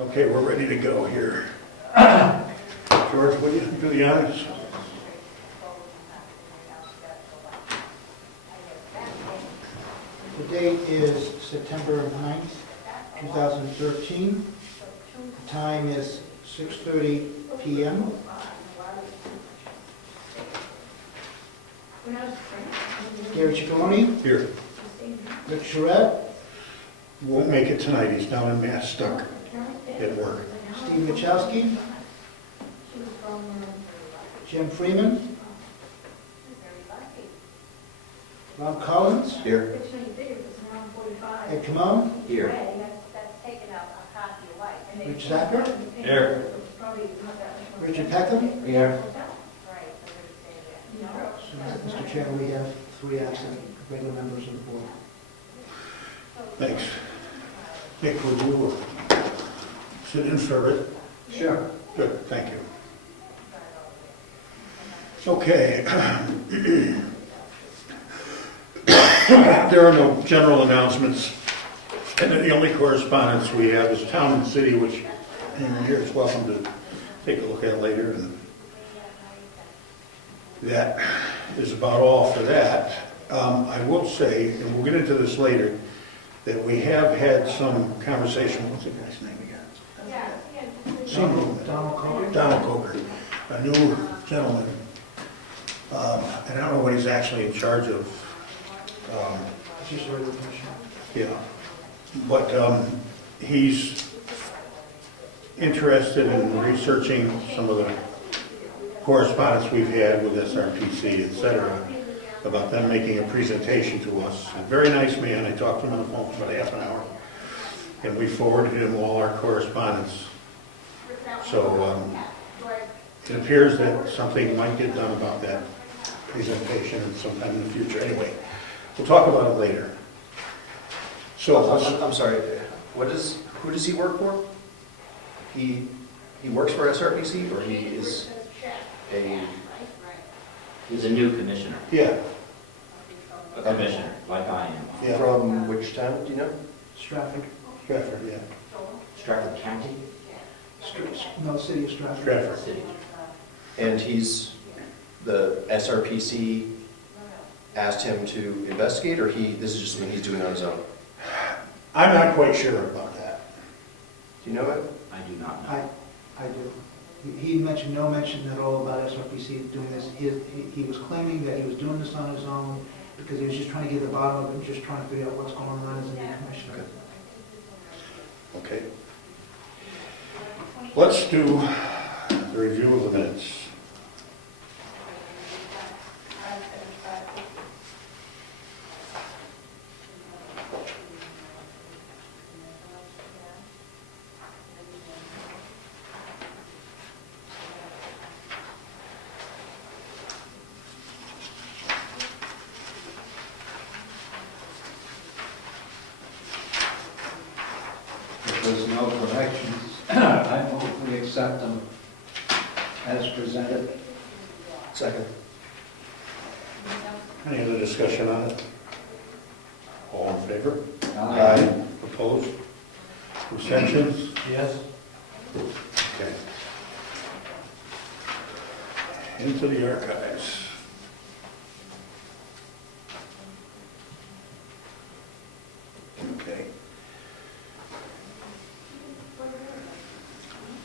Okay, we're ready to go here. George, will you do the honors? The date is September 9th, 2013. The time is 6:30 p.m. Gary Ciccone, Here. Rick Charette, Won't make it tonight, he's down in Mass, stuck at work. Steve Machowski, Jim Freeman, Rob Collins, Here. Ed Comeau, Here. Rich Zacher, Here. Richard Peckham. Here. So, Mr. Chairman, we have 3 absent regular members of the board. Thanks. Nick, would you sit in for it? Sure. Good, thank you. Okay. There are no general announcements, and the only correspondence we have is town and city, which anyone here is welcome to take a look at later. And that is about all for that. I will say, and we'll get into this later, that we have had some conversation. What's the guy's name again? Donald Coker. Donald Coker, a new gentleman. And I don't know what he's actually in charge of. Just a regular commissioner. Yeah, but he's interested in researching some of the correspondence we've had with SRPC, et cetera, about them making a presentation to us. A very nice man. I talked to him on the phone for about half an hour, and we forwarded him all our correspondence. So it appears that something might get done about that presentation sometime in the future. Anyway, we'll talk about it later. So I'm sorry, who does he work for? He works for SRPC, or he is a... He's a new commissioner, yeah, a commissioner, like I am. yeah, From which town, do you know? Stratford. Stratford, yeah, Stratford County No, city of Stratford. Stratford. City. And the SRPC asked him to investigate, or this is just something he's doing on his own? I'm not quite sure about that. Do you know it? I do not know. I do. He mentioned, no mention at all about SRPC doing this. He was claiming that he was doing this on his own because he was just trying to get to the bottom of it and just trying to figure out what's going on as a new commissioner. Okay. Let's do the review of the minutes. If there's no corrections, I move we accept them as presented. Second. Any other discussion on it? All in favor? Aye. Opposed? Abstentions? Yes. Okay. Into the archives. Okay.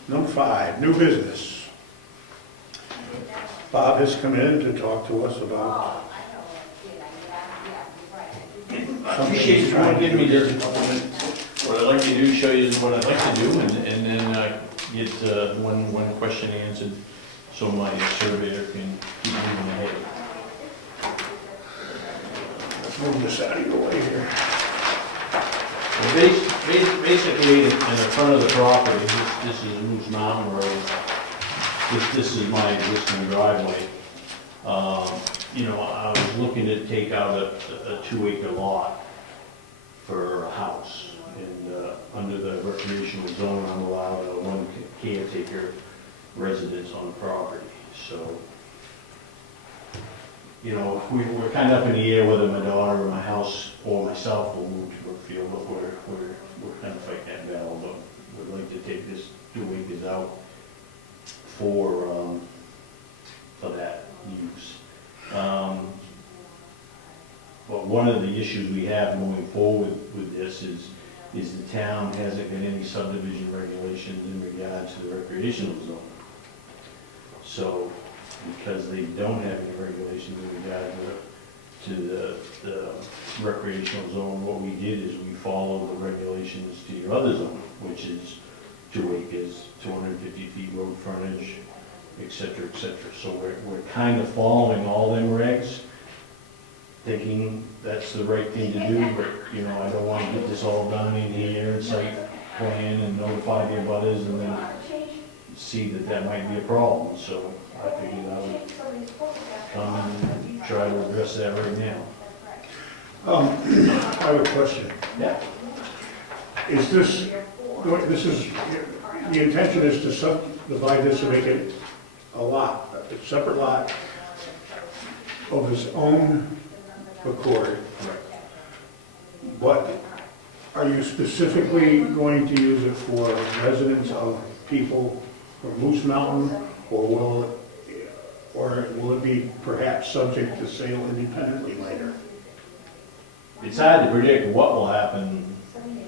Number 5, new business. Bob has come in to talk to us about I appreciate you want to give me just what I'd like to do, show you what I'd like to do, and then get one question answered so my surveyor can keep moving ahead. Let's move this out of your way here. Well, basically, in the front of the property, this is Moose Mountain Road. This is my existing driveway. You know, I was looking to take out a 2-acre lot for a house. And under the recreational zone, I'm allowed a 1 caretaker residence on the property. So, you know, we're kind of up in the air whether my daughter or my house or myself will move to Brookfield, but we're kind of fighting that battle, but we'd like to take this 2 acres out for that use. But one of the issues we have going forward with this is the town hasn't got any subdivision regulations in regard to the recreational zone. So, because they don't have any regulations in regard to the recreational zone, what we did is we followed the regulations to your other zone, which is 2 acres, 250 feet road frontage, et cetera, et cetera. So we're kind of following all them regs, thinking that's the right thing to do, but, you know, I don't want to get this all done in here and site plan and notify the abutters and then see that might be a problem. So I figured I would come and try to address that right now. I have a question. Yeah. Is this, the intention is to subdivide this and make it a lot, a separate lot of its own accord? But are you specifically going to use it for residents of people from Moose Mountain, or will it be perhaps subject to sale independently later? It's hard to predict what will happen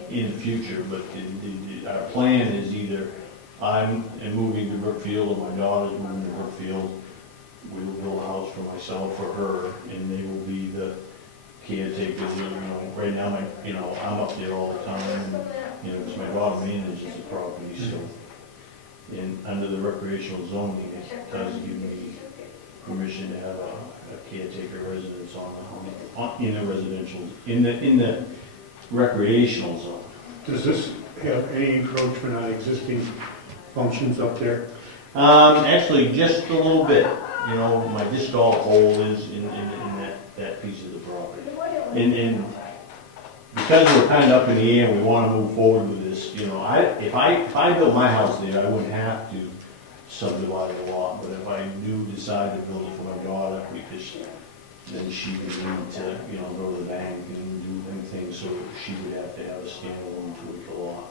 in the future, but our plan is either I'm moving to Brookfield or my daughter's moving to Brookfield. We will build a house for myself or her, and they will be the caretakers. You know, right now, I'm up there all the time, and, you know, because my daughter manages the property, so. And under the recreational zoning, it does give me permission to have a caretaker residence in the recreational zone. Does this have any encroachment on existing functions up there? Actually, just a little bit. You know, my disc golf hole is in that piece of the property. And because we're kind of up in the air and we want to move forward with this, you know, if I built my house there, I wouldn't have to subdivide a lot. But if I do decide to build it for my daughter, because then she would need to, you know, go to the bank and do things, so she would have to have a standalone 2-acre lot.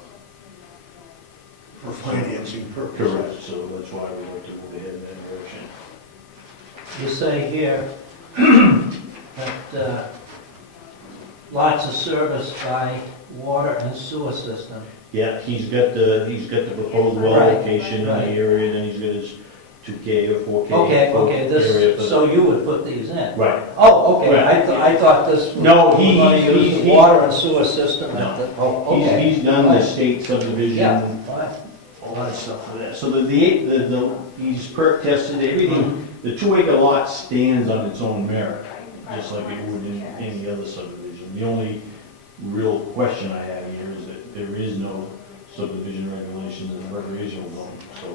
For financing purposes? Correct, so that's why we like to move ahead in that direction. You say here that lots of service by water and sewer system. Yeah, he's got the proposed well Right, location in the right. area, then he's got his 2K or 4K. Okay, area this, for- so you would put these in? Right. Oh, okay, Right. I thought this was No, going to use the water and sewer system No. at the, oh, okay. He's done the state subdivision, Yeah, fine. all that stuff for that. So he's perk tested everything. The 2-acre lot stands on its own merit, just like it would in any other subdivision. The only real question I have here is that there is no subdivision regulations in the recreational zone. So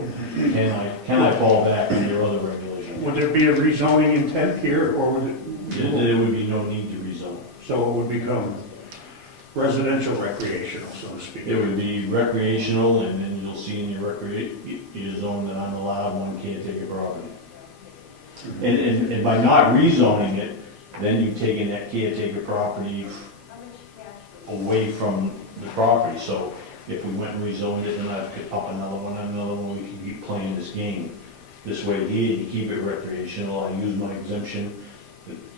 can I fall back on your other regulations? Would there be a rezoning intent here, or would it? There would be no need to rezone. So it would become residential recreational, so to speak? It would be recreational, and then you'll see in your your zone that I'm allowed one caretaker property. And by not rezoning it, then you've taken that caretaker property away from the property. So if we went and rezoned it, then I'd pick up another one, we can keep playing this game. This way here, you keep it recreational, I use my exemption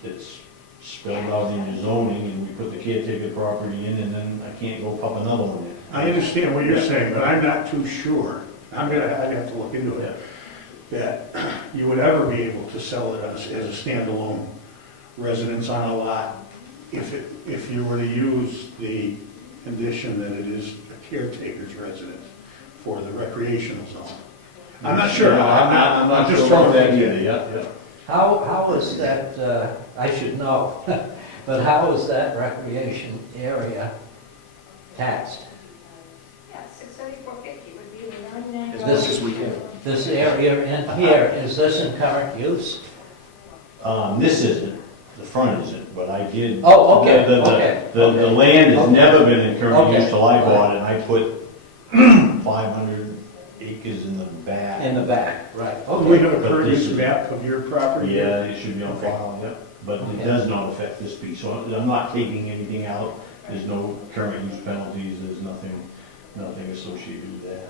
that's spelled out in your zoning, and we put the caretaker property in, and then I can't go pop another one in. I understand what you're saying, but I'm not too sure, I'd have to look into it, that you would ever be able to sell it as a standalone residence on a lot if you were to use the condition that it is a caretaker's residence for the recreational zone. I'm not sure. I'm not just sure throwing about that that in. either, yeah. How is that, I should know, but how is that recreation area taxed? Yeah, $674.50 would be the $99. As much as we can. This area in here, is this in current use? This isn't, the front isn't, but I did. Oh, okay, The okay. the land has Okay. never been in current Okay. use till I bought it, and I put 500 acres in the back. In the back, right, Do we okay. have a But current this use is- map of your property? Yeah, it should be on Okay. file, yep, but Okay. it does not affect this piece, so I'm not taking anything out, there's no current use penalties, there's nothing associated with that.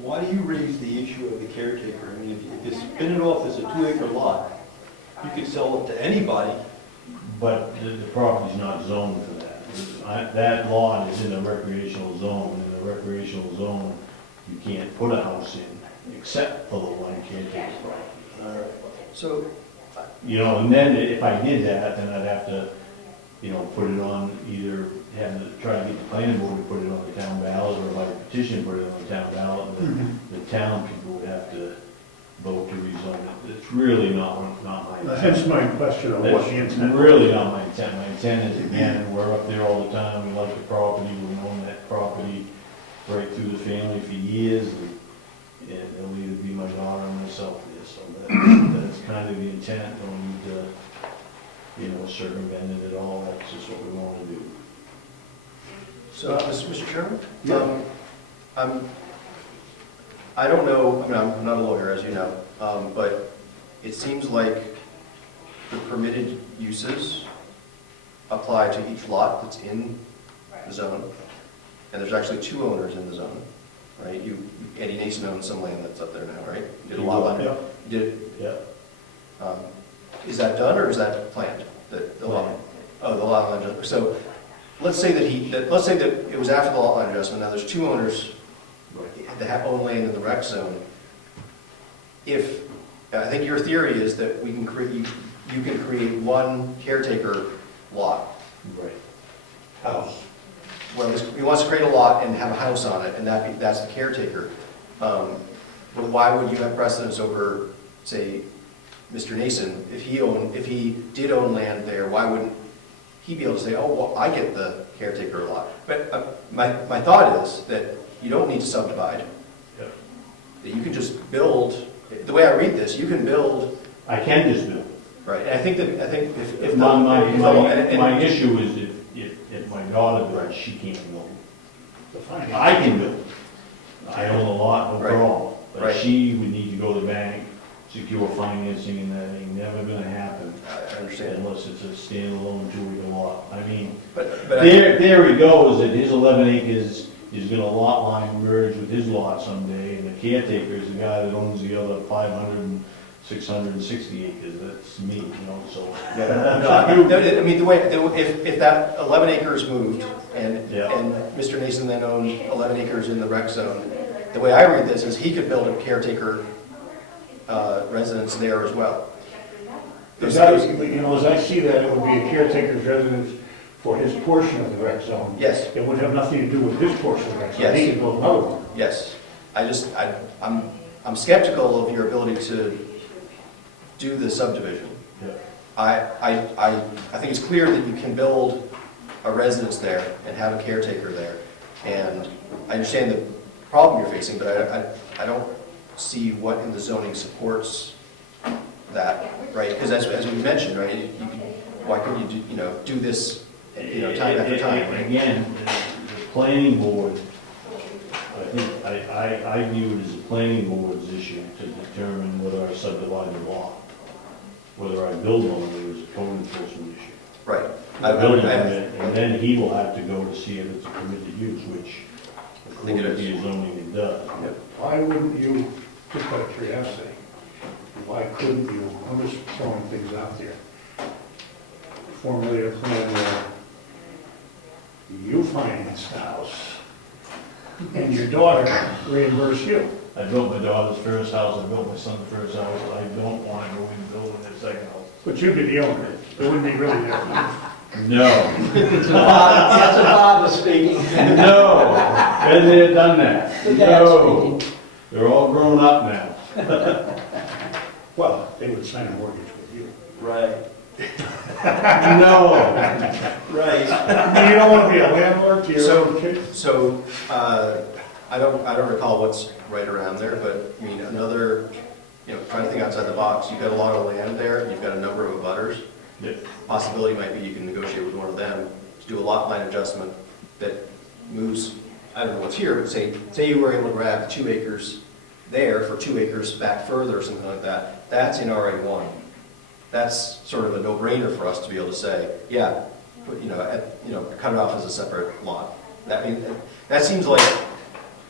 Why do you raise the issue of the caretaker? I mean, if you spin it off as a 2-acre lot, you could sell it to anybody. But the property's not zoned for that. That lot is in a recreational zone. In a recreational zone, you can't put a house in except for the one caretaker property. So, You know, and then if I did that, then I'd have to, you know, put it on either, have to try to get the planning board to put it on the town ballot, or if I petition put it on the town ballot, the town people would have to vote to rezone it. It's really not my intent. Hence my question of what the That's intent. really not my intent. My intent is, again, we're up there all the time, we like the property, we own that property right through the family for years, and it'll either be my daughter or myself there, so that's kind of the intent, don't need to, you know, circumvent it at all, that's just what we want to do. so, Mr. Chairman? Yeah. I don't know, I mean, I'm not a lawyer, as you know, but it seems like the permitted uses apply to each lot that's in the zone, and there's actually 2 owners in the zone, right? Eddie Nason owns some land that's up there now, right? You did a lot line. Yeah. You did, Yeah. is that done, or is that planned? The lot? Planned. Oh, the lot line adjustment. So, let's say that it was after the lot line adjustment, now there's 2 owners that own land in the rec zone. I think your theory is that we can create, you can create one caretaker lot. Right. House. Well, he wants to create a lot and have a house on it, and that's the caretaker. But why would you have precedence over, say, Mr. Nason? If he did own land there, why wouldn't he be able to say, oh, well, I get the caretaker lot? But my thought is that you don't need to subdivide. Yeah. That you can just build, the way I read this, you can build, I can just build. right, and I think if My issue is if my daughter does, she can't build. The finance. I can build. I own a lot, no Right. problem. But Right. she would need to go to the bank, secure financing, and that ain't never gonna happen I understand, unless it's a standalone 2-acre lot. I mean, but there he goes, that his 11 acres is gonna lot line merge with his lot someday, and the caretaker is the guy that owns the other 500 and 660 acres, that's me, you know, so. I mean, the way, if that 11 acres moved, and Yeah. Mr. Nason then owned 11 acres in the rec zone, the way I read this is he could build a caretaker residence there as well. As I see that, it would be a caretaker's residence for his portion of the rec zone. Yes, It would have nothing to do with his portion of the rec zone. Yes. He could build another one. yes. I'm skeptical of your ability to do the subdivision. Yeah. I think it's clear that you can build a residence there and have a caretaker there. And I understand the problem you're facing, but I don't see what in the zoning supports that, right? Because as we mentioned, right, why couldn't you do this, time after time, right? Again, the planning board, I think, I view it as the planning board's issue to determine whether I subdivide the lot. Whether I build on it is a code enforcement issue. Right. A building permit, and then he will have to go to see if it's a permitted use, which think it according to is. the zoning it does. Yep. Why wouldn't you, just out of curiosity, why couldn't you, I'm just throwing things out there, formulate a plan where you finance the house and your daughter reimburse you? I built my daughter's first house, I built my son's first house, I don't want to go in building their second house. But you'd be the owner. It wouldn't be really that. No, That's a father speaking. no, been there, done that. The dad No, speaking. they're all grown up now. Well, they would sign a mortgage with you. Right. No, Right. You don't want to be a landlord to your own kids? So, I don't recall what's right around there, but, I mean, trying to think outside the box, you've got a lot of land there, you've got a number of abutters. Yeah. Possibility might be you can negotiate with one of them to do a lot line adjustment that moves, I don't know what's here, but say you were able to grab 2 acres there for 2 acres back further or something like that, that's in RA1. That's sort of a no-brainer for us to be able to say, yeah, cut it off as a separate lot. That seems like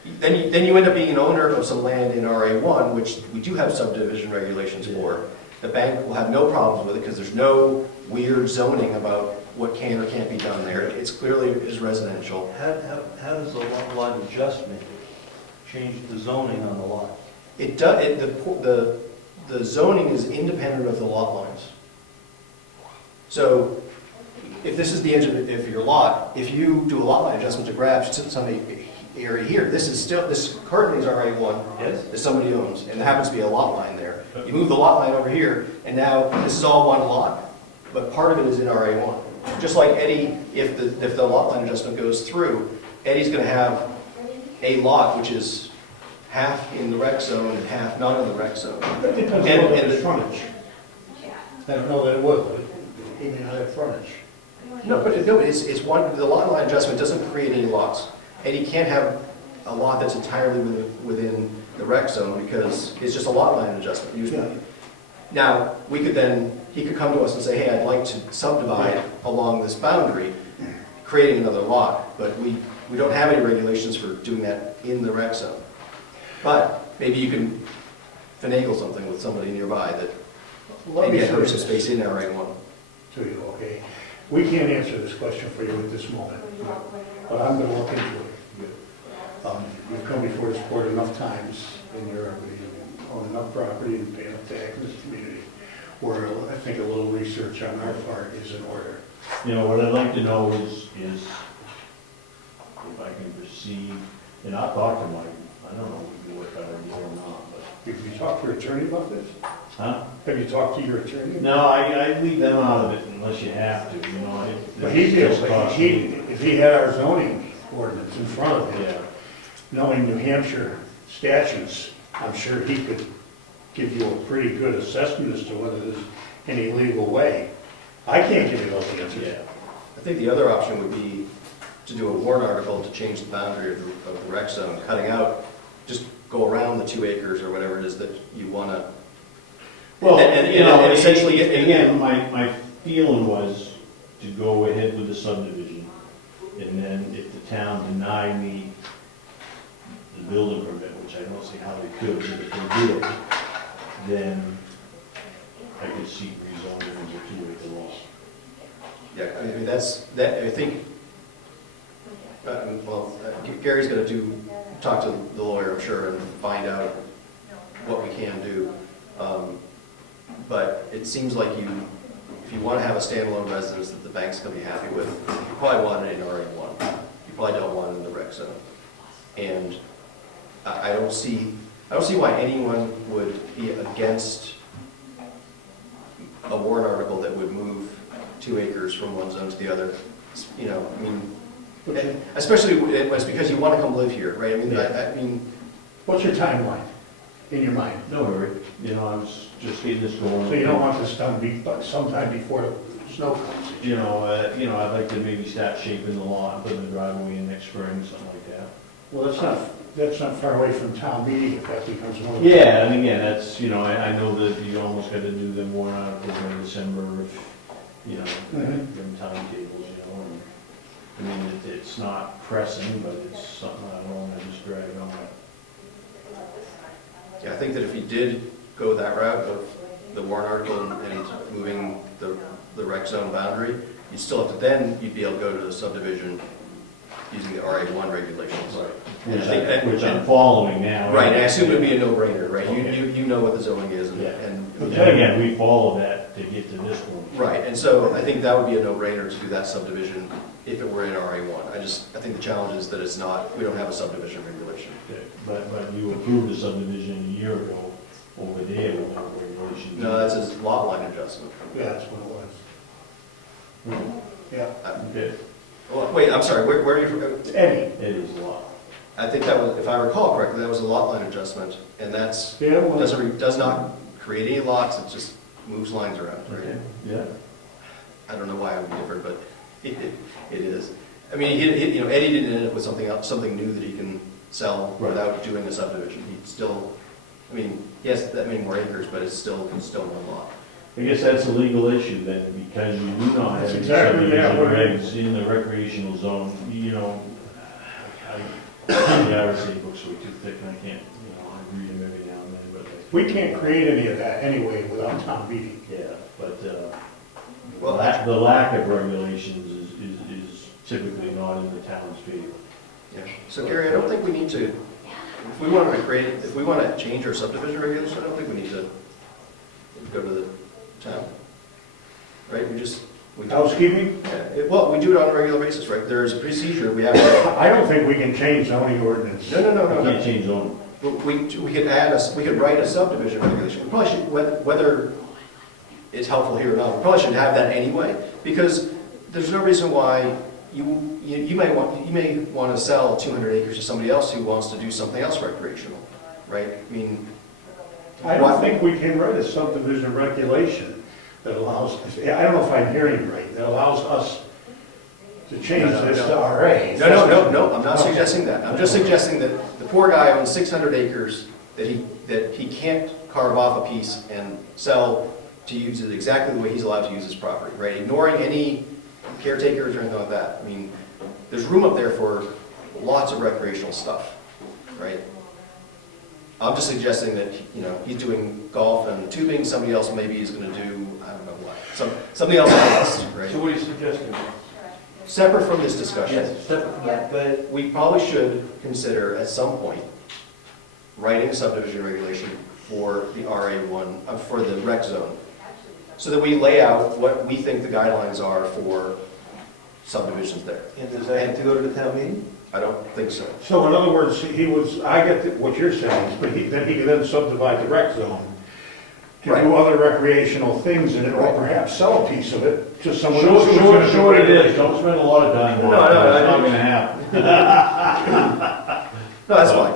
then you end up being an owner of some land in RA1, which we do have subdivision regulations for. The bank will have no problems with it because there's no weird zoning about what can or can't be done there. It's clearly is residential. How does the lot line adjustment change the zoning on the lot? It does, the zoning is independent of the lot lines. So if this is the edge of your lot, if you do a lot line adjustment to grab some area here, this currently is RA1. Yes. That somebody owns, and there happens to be a lot line there. You move the lot line over here, and now this is all one lot, but part of it is in RA1. Just like Eddie, if the lot line adjustment goes through, Eddie's gonna have a lot which is half in the rec zone and half not in the rec zone. That depends And- on and the the- frontage. I don't know that it would, but he may not have frontage. No, it's one, the lot line adjustment doesn't create any lots. Eddie can't have a lot that's entirely within the rec zone because it's just a lot line adjustment usually. Now, he could come to us and say, hey, I'd like to subdivide along this boundary, creating another lot, but we don't have any regulations for doing that in the rec zone. But maybe you can finagle something with somebody nearby that, Let and me get say her some this space in RA1. to you, okay? We can't answer this question for you at this moment, but I'm gonna look into it. You've come before this board enough times, and you own enough property and pay enough tax in this community, where I think a little research on our part is in order. You know, what I'd like to know is if I can proceed, and I'll talk to Mike, I don't know if we can work out a deal or not, but, Have you talked to your attorney about this? huh? Have you talked to your attorney? No, I leave them out of it unless you have to, you know. But he it's feels just like, cost me. if he had our zoning ordinance in front of him, Yeah, knowing New Hampshire statutes, I'm sure he could give you a pretty good assessment as to whether there's any legal way. I can't give you those answers. yeah. I think the other option would be to do a warrant article to change the boundary of the rec zone, cutting out, just go around the 2 acres or whatever it is that you want to. Well, And- you know, and essentially get- again, my feeling was to go ahead with the subdivision, and then if the town denied me the building permit, which I don't see how they could, but if they did, then I could see rezoning as a 2-acre lot. Yeah, I mean, I think, Gary's going to talk to the lawyer, I'm sure, and find out what we can do. But it seems like if you want to have a standalone residence that the bank's going to be happy with, you probably want it in RA1. You probably don't want it in the rec zone. And I don't see why anyone would be against a warrant article that would move 2 acres from one zone to the other. You know, I mean, especially it's because you want to come live here, right? I mean, I mean, What's your timeline in your mind? No worry, you know, I was just getting this going. So you don't want this done sometime before the snow comes? You know, I'd like to maybe start shaping the lot and putting the driveway in next spring, something like that. Well, that's not far away from town meeting if that becomes one of the... Yeah, and again, that's, you know, I know that you almost gotta do them warrant articles in December if, you know, them timetables, you know, and, I mean, it's not pressing, but it's something I don't wanna just drag on. yeah, I think that if you did go that route of the warrant article and moving the rec zone boundary, you'd still have to, then you'd be able to go to the subdivision using the RA1 regulations. Right. And I think that- Which I'm following now. Right, and I assume it'd be a no-brainer, right? You know what the zoning is Yeah. and. But then again, we follow that to get to this one. Right, and so I think that would be a no-brainer to do that subdivision if it were in RA1. I think the challenge is that it's not, we don't have a subdivision regulation. Okay, But you approved the subdivision a year ago over there with no regulations. No, that's a lot line adjustment. Yeah, that's what it was. Yeah. Okay, Well, wait, I'm sorry, where are you, Eddie? it is a lot. I think that was, if I recall correctly, that was a lot line adjustment, and that's, Yeah, well, does not create any lots, it just moves lines around, right? Yeah. I don't know why it would be different, but it is. I mean, you know, Eddie didn't end up with something else, something new that he can sell Right. without doing a subdivision. He'd still, I mean, yes, that many more acres, but it's still one lot. I guess that's a legal issue then, because you do not have That's any exactly, yeah, subdivision what it regs in the recreational zone, you know. The RSA books are too thick, and I can't, I read them every now and then, but. We can't create any of that anyway without town meeting. Yeah, but, Well, the lack of regulations is typically not in the town's favor. Yeah. So Gary, I don't think we need to, if we wanted to create, if we want to change our subdivision regulations, I don't think we need to go to the town. Right, we do. Housekeeping? Yeah, well, we do it on a regular basis, right? There's a procedure we have to. I don't think we can change zoning ordinance. No, no, no, You no, can't change zoning. We could add we could write a subdivision regulation. We probably should, whether it's helpful here or not, we probably should have that anyway, because there's no reason why you may want to sell 200 acres to somebody else who wants to do something else recreational, right? I mean, I don't think we can write a subdivision regulation that allows, I don't know if I'm hearing you right, that allows us to change this to RA. No, I'm not suggesting that. I'm just suggesting that the poor guy owns 600 acres that he can't carve off a piece and sell to use it exactly the way he's allowed to use his property, right? Ignoring any caretakers or anything like that. I mean, there's room up there for lots of recreational stuff, right? I'm just suggesting that, he's doing golf and tubing, somebody else maybe is going to do, I don't know what, something else, right? So what are you suggesting? Separate from this discussion. Yes, separate from that, but We probably should consider at some point writing a subdivision regulation for the RA1, for the rec zone, so that we lay out what we think the guidelines are for subdivisions there. and does that have to go to the town meeting? I don't think so. So in other words, I get what you're saying, but then he can then subdivide the rec zone to Right. do other recreational things in it, or Right. perhaps sell a piece of it to someone Show else. who's gonna do what it is, recreation. don't spend a lot of time on it, No, it's not I- gonna happen. No, that's fine.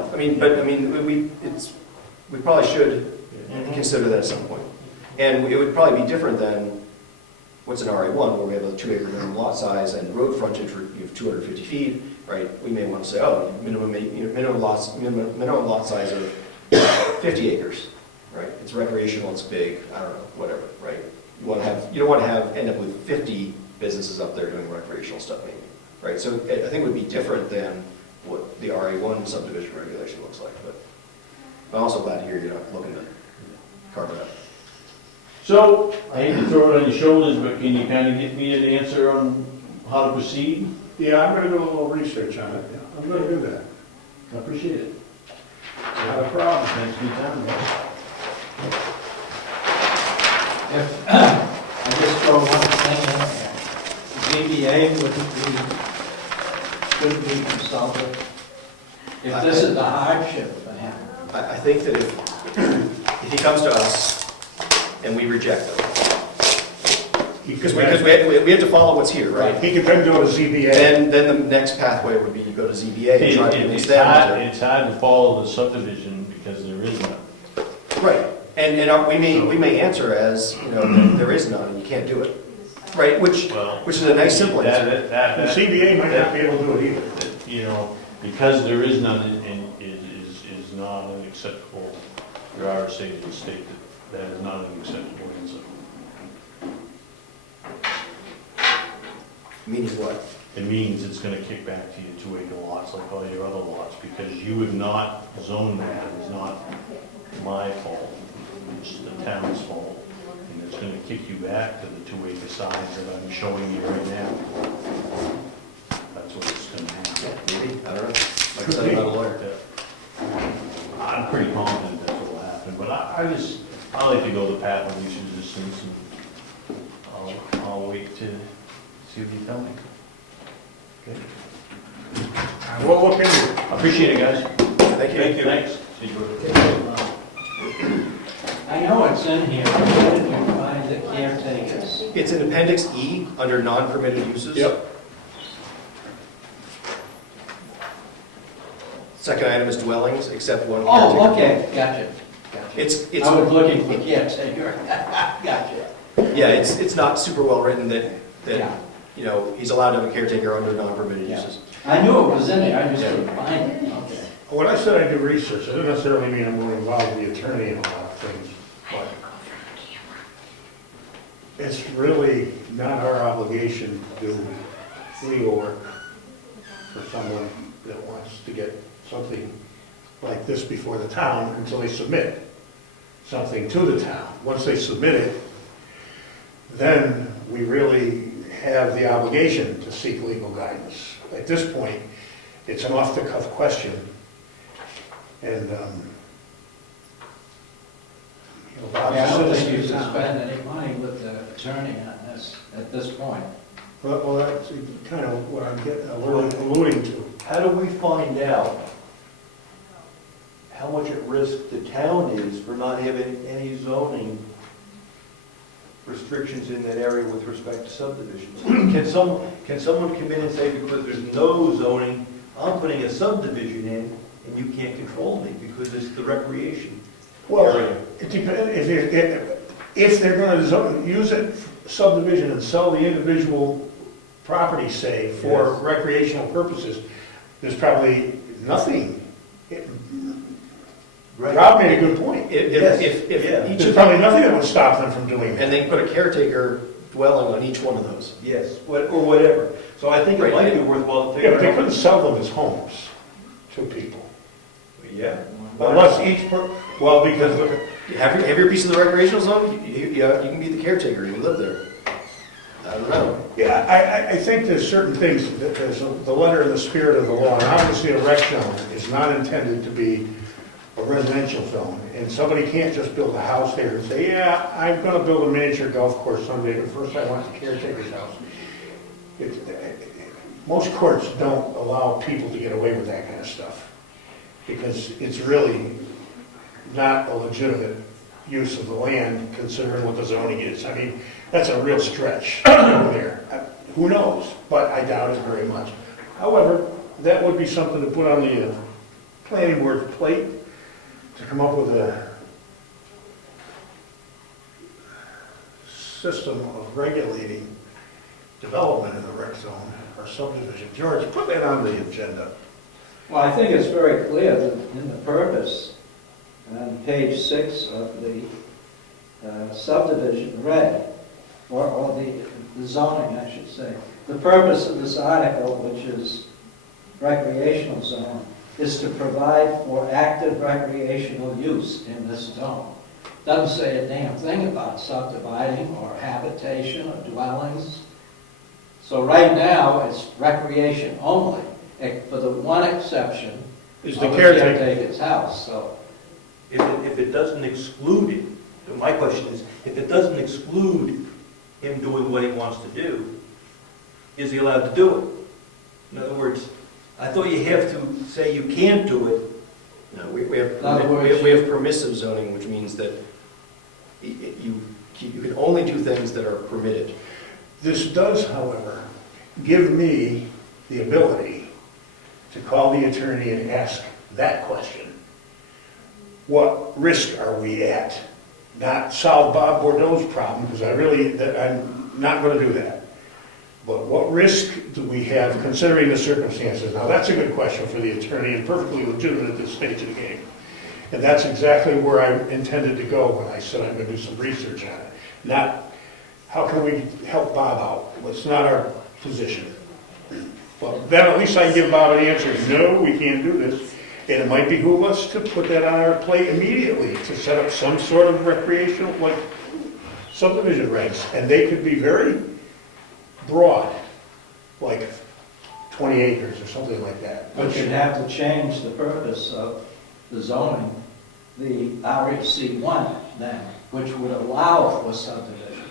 We probably should consider that at some point. And it would probably be different than what's in RA1, where we have a 2-acre minimum lot size and road frontage, you have 250 feet, right? We may want to say, minimum lot size of 50 acres, right? It's recreational, it's big, I don't know, whatever, right? You don't want to end up with 50 businesses up there doing recreational stuff maybe, right? So I think it would be different than what the RA1 subdivision regulation looks like, but I'm also glad to hear you're not looking to carve it up. So, I hate to throw it on your shoulders, but can you kind of get me an answer on how to proceed? Yeah, I'm gonna do a little research on it. Yeah, I'm gonna do that. I appreciate it. Not a problem. Thanks for your time, guys. If, I just throw one thing in there. ZBA couldn't be consulted. If this is a hardship for him. I think that if he comes to us and we reject him, because we have to follow what's here, right? He could then go to ZBA. Then the next pathway would be to go to ZBA and try to convince them It's hard to follow the subdivision because there is none. to. Right, and we may answer as, that there is none, and you can't do it. Right, which is a nice simple answer. The CBA might not be able to do it either. Because there is none and is not an acceptable, there are states in the state that is not an acceptable answer. Meaning what? It means it's gonna kick back to your 2-acre lots like all your other lots, because you have not zoned that, it's not my fault, it's the town's fault. And it's gonna kick you back to the 2-acre size that I'm showing you right now. That's what it's gonna happen. Maybe, I don't know. Like I said, I'm not a lawyer. I'm pretty confident that's what will happen, but I like to go the path of least resistance, and I'll wait to see what you tell me. Okay. We'll look into it. I appreciate it, guys. Thank you. Thanks. See you. I know it's in here, but where did you find the caretakers? It's in Appendix E, under non-permitted uses. Yep. Second item is dwellings, except one caretaker. Oh, okay, gotcha. It's, I was looking for caretaker. Gotcha. yeah, it's not super well written that, Yeah. he's allowed to have a caretaker under non-permitted Yeah. uses. I knew it was in there, I just couldn't find it. Okay. When I said I do research, I don't necessarily mean I'm going to involve the attorney in a lot of things, but it's really not our obligation to do legal work for someone that wants to get something like this before the town until they submit something to the town. Once they submit it, then we really have the obligation to seek legal guidance. At this point, it's an off-the-cuff question, and, Bob I don't says- think you should spend any money with the attorney on this at this point. Well, that's kind of what I'm alluding to. How do we find out how much at risk the town is for not having any zoning restrictions in that area with respect to subdivisions? Can someone come in and say, because there's no zoning, I'm putting a subdivision in, and you can't control me because it's the recreation Well, area? it depends, if they're gonna use it subdivision and sell the individual property, say, for Yes. recreational purposes, there's probably nothing. Rob made a good point. If Yeah. each There's of, probably nothing that would stop them from doing and that. they can put a caretaker dwelling on each one of those. Yes, or whatever. So I think it Right. might be worthwhile to Yeah, figure but they out. couldn't sell them as homes to people. Yeah. Unless well, because look at, Have your piece of the recreational zone, you can be the caretaker, you live there. I don't know. yeah, I think there's certain things, that there's the letter and the spirit of the law, and obviously a rec zone is not intended to be a residential zone, and somebody can't just build a house there and say, yeah, I'm gonna build a miniature golf course someday, but first I want the caretaker's house. Most courts don't allow people to get away with that kind of stuff, because it's really not a legitimate use of the land, considering what the zoning is. I mean, that's a real stretch over there. Who knows, but I doubt it very much. However, that would be something to put on the planning board's plate, to come up with a system of regulating development in the rec zone or subdivision. George, put that on the agenda. Well, I think it's very clear that in the purpose, on page 6 of the subdivision red, or the zoning, I should say, the purpose of this article, which is recreational zone, is to provide for active recreational use in this zone. Doesn't say a damn thing about subdividing or habitation or dwellings. So right now, it's recreation only, for the one exception Is of the the caretaker. caretaker's house, so. If it doesn't exclude it, my question is, if it doesn't exclude him doing what he wants to do, is he allowed to do it? In other words, I thought you have to say you can't do it. No, we have, In other words, we have permissive zoning, which means that you can only do things that are permitted. This does, however, give me the ability to call the attorney and ask that question. What risk are we at? Not solve Bob Bordeaux's problem, because I'm not going to do that. But what risk do we have considering the circumstances? Now, that's a good question for the attorney and perfectly legitimate at this stage of the game. And that's exactly where I intended to go when I said I'm going to do some research on it. Not, how can we help Bob out? Well, it's not our position. Well, then at least I can give Bob an answer. No, we can't do this. And it might behoove us to put that on our plate immediately, to set up some sort of recreational, like subdivision regs. And they could be very broad, like 20 acres or something like that. But you'd have to change the purpose of the zoning, the RHC1 then, which would allow for subdivision.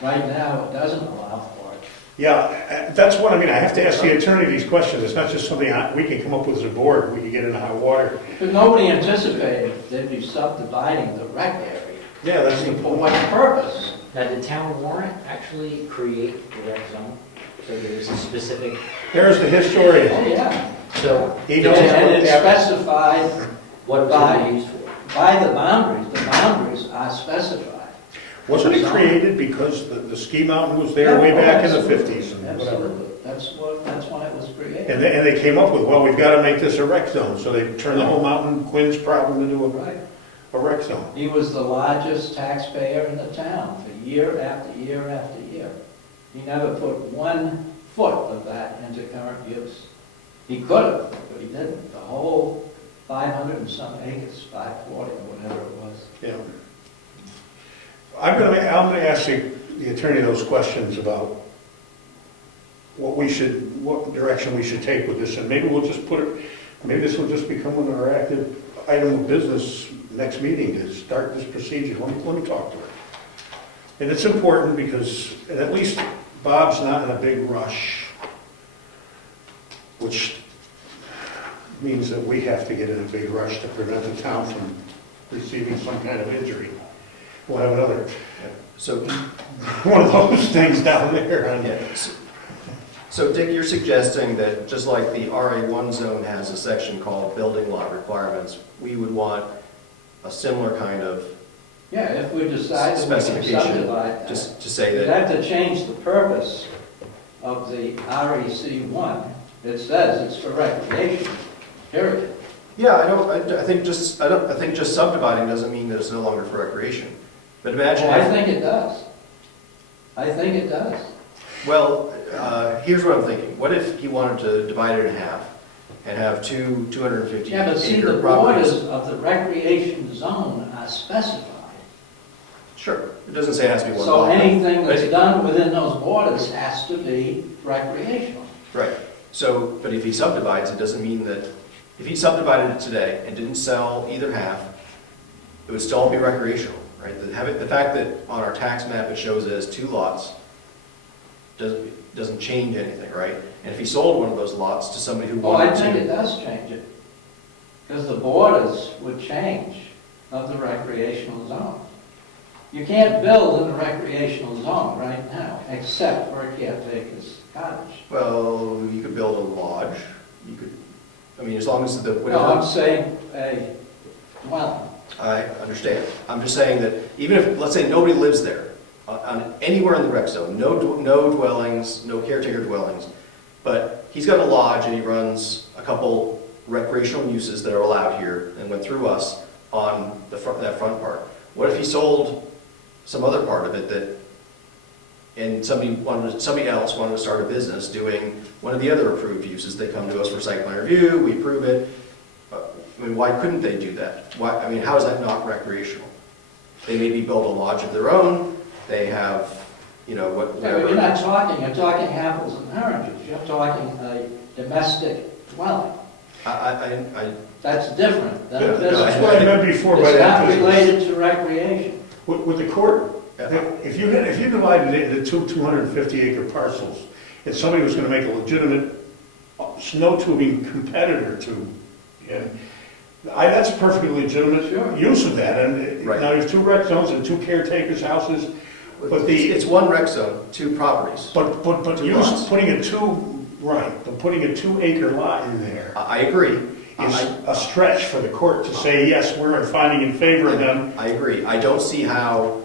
Right now, it doesn't allow for it. Yeah, that's what I mean. I have to ask the attorney these questions. It's not just something we can come up with as a board. We can get into hot water. But nobody anticipated they'd be subdividing the rec area. Yeah, that's the For what purpose? Now, did town warrant actually create the rec zone? So there's a specific, There's the historian. Oh, yeah. so He knows And what it's specified what By- was it used for? by the boundaries. The boundaries are specified. Wasn't it created because the ski mountain was there way back in the 50s and whatever? Absolutely. That's when it was created. And they came up with, well, we've got to make this a rec zone. So they turned the whole mountain Quinn's problem into Right. a rec zone. He was the largest taxpayer in the town for year after year after year. He never put 1 foot of that into current use. He could have, but he didn't. The whole 500 and some acres, 540 or whatever it was. Yeah. I'm gonna ask the attorney those questions about what direction we should take with this, and maybe we'll just put it, maybe this will just become one of our active item of business next meeting, to start this procedure. Let me talk to her. And it's important because, and at least Bob's not in a big rush, which means that we have to get in a big rush to prevent the town from receiving some kind of injury. We'll have another, So, one of those things down there. yeah, so Dick, you're suggesting that just like the RA1 zone has a section called building lot requirements, we would want a similar kind of Yeah, if we decide that we can specification, subdivide that. just to say We'd that, have to change the purpose of the REC1. It says it's for recreation, period. yeah, I think just subdividing doesn't mean that it's no longer for recreation. But imagine Oh, I if, think it does. I think it does. well, here's what I'm thinking. What if he wanted to divide it in half and have two 250 Yeah, but see, acre the properties? borders of the recreation zone are specified. Sure, it doesn't say it has to be one So lot. anything that's But- done within those borders has to be recreational. Right, so, but if he subdivides, it doesn't mean that, if he subdivided it today and didn't sell either half, it would still be recreational, right? The fact that on our tax map it shows it as 2 lots doesn't change anything, right? And if he sold one of those lots to somebody who Oh, I wanted think it to, does change it. Because the borders would change of the recreational zone. You can't build in the recreational zone right now, except for a caretaker's cottage. well, you could build a lodge, you could, I mean, as long as the, No, whatever. I'm saying a dwelling. I understand. I'm just saying that even if, let's say nobody lives there, on anywhere in the rec zone, no dwellings, no caretaker dwellings, but he's got a lodge and he runs a couple recreational uses that are allowed here and went through us on the front, that front part. What if he sold some other part of it that, and somebody else wanted to start a business doing one of the other approved uses? They come to us for site plan review, we approve it. I mean, why couldn't they do that? Why, I mean, how is that not recreational? They maybe build a lodge of their own, they have, you know, Yeah, but whatever. you're talking apples and oranges. You're talking a domestic dwelling. I, That's different than a That's business. what I meant before by It's that not business. related to recreation. With the court, Yeah. if you divided it into 250 acre parcels, and somebody was gonna make a legitimate snow tubing competitor to, and that's a perfectly legitimate Sure. use of that, and Right. now you have 2 rec zones and 2 caretakers' houses, but it's one rec zone, 2 properties. but Two lots. putting a 2 acre lot in there I agree. is a stretch for the court to say, yes, we're finding in favor of them. I agree. I don't see how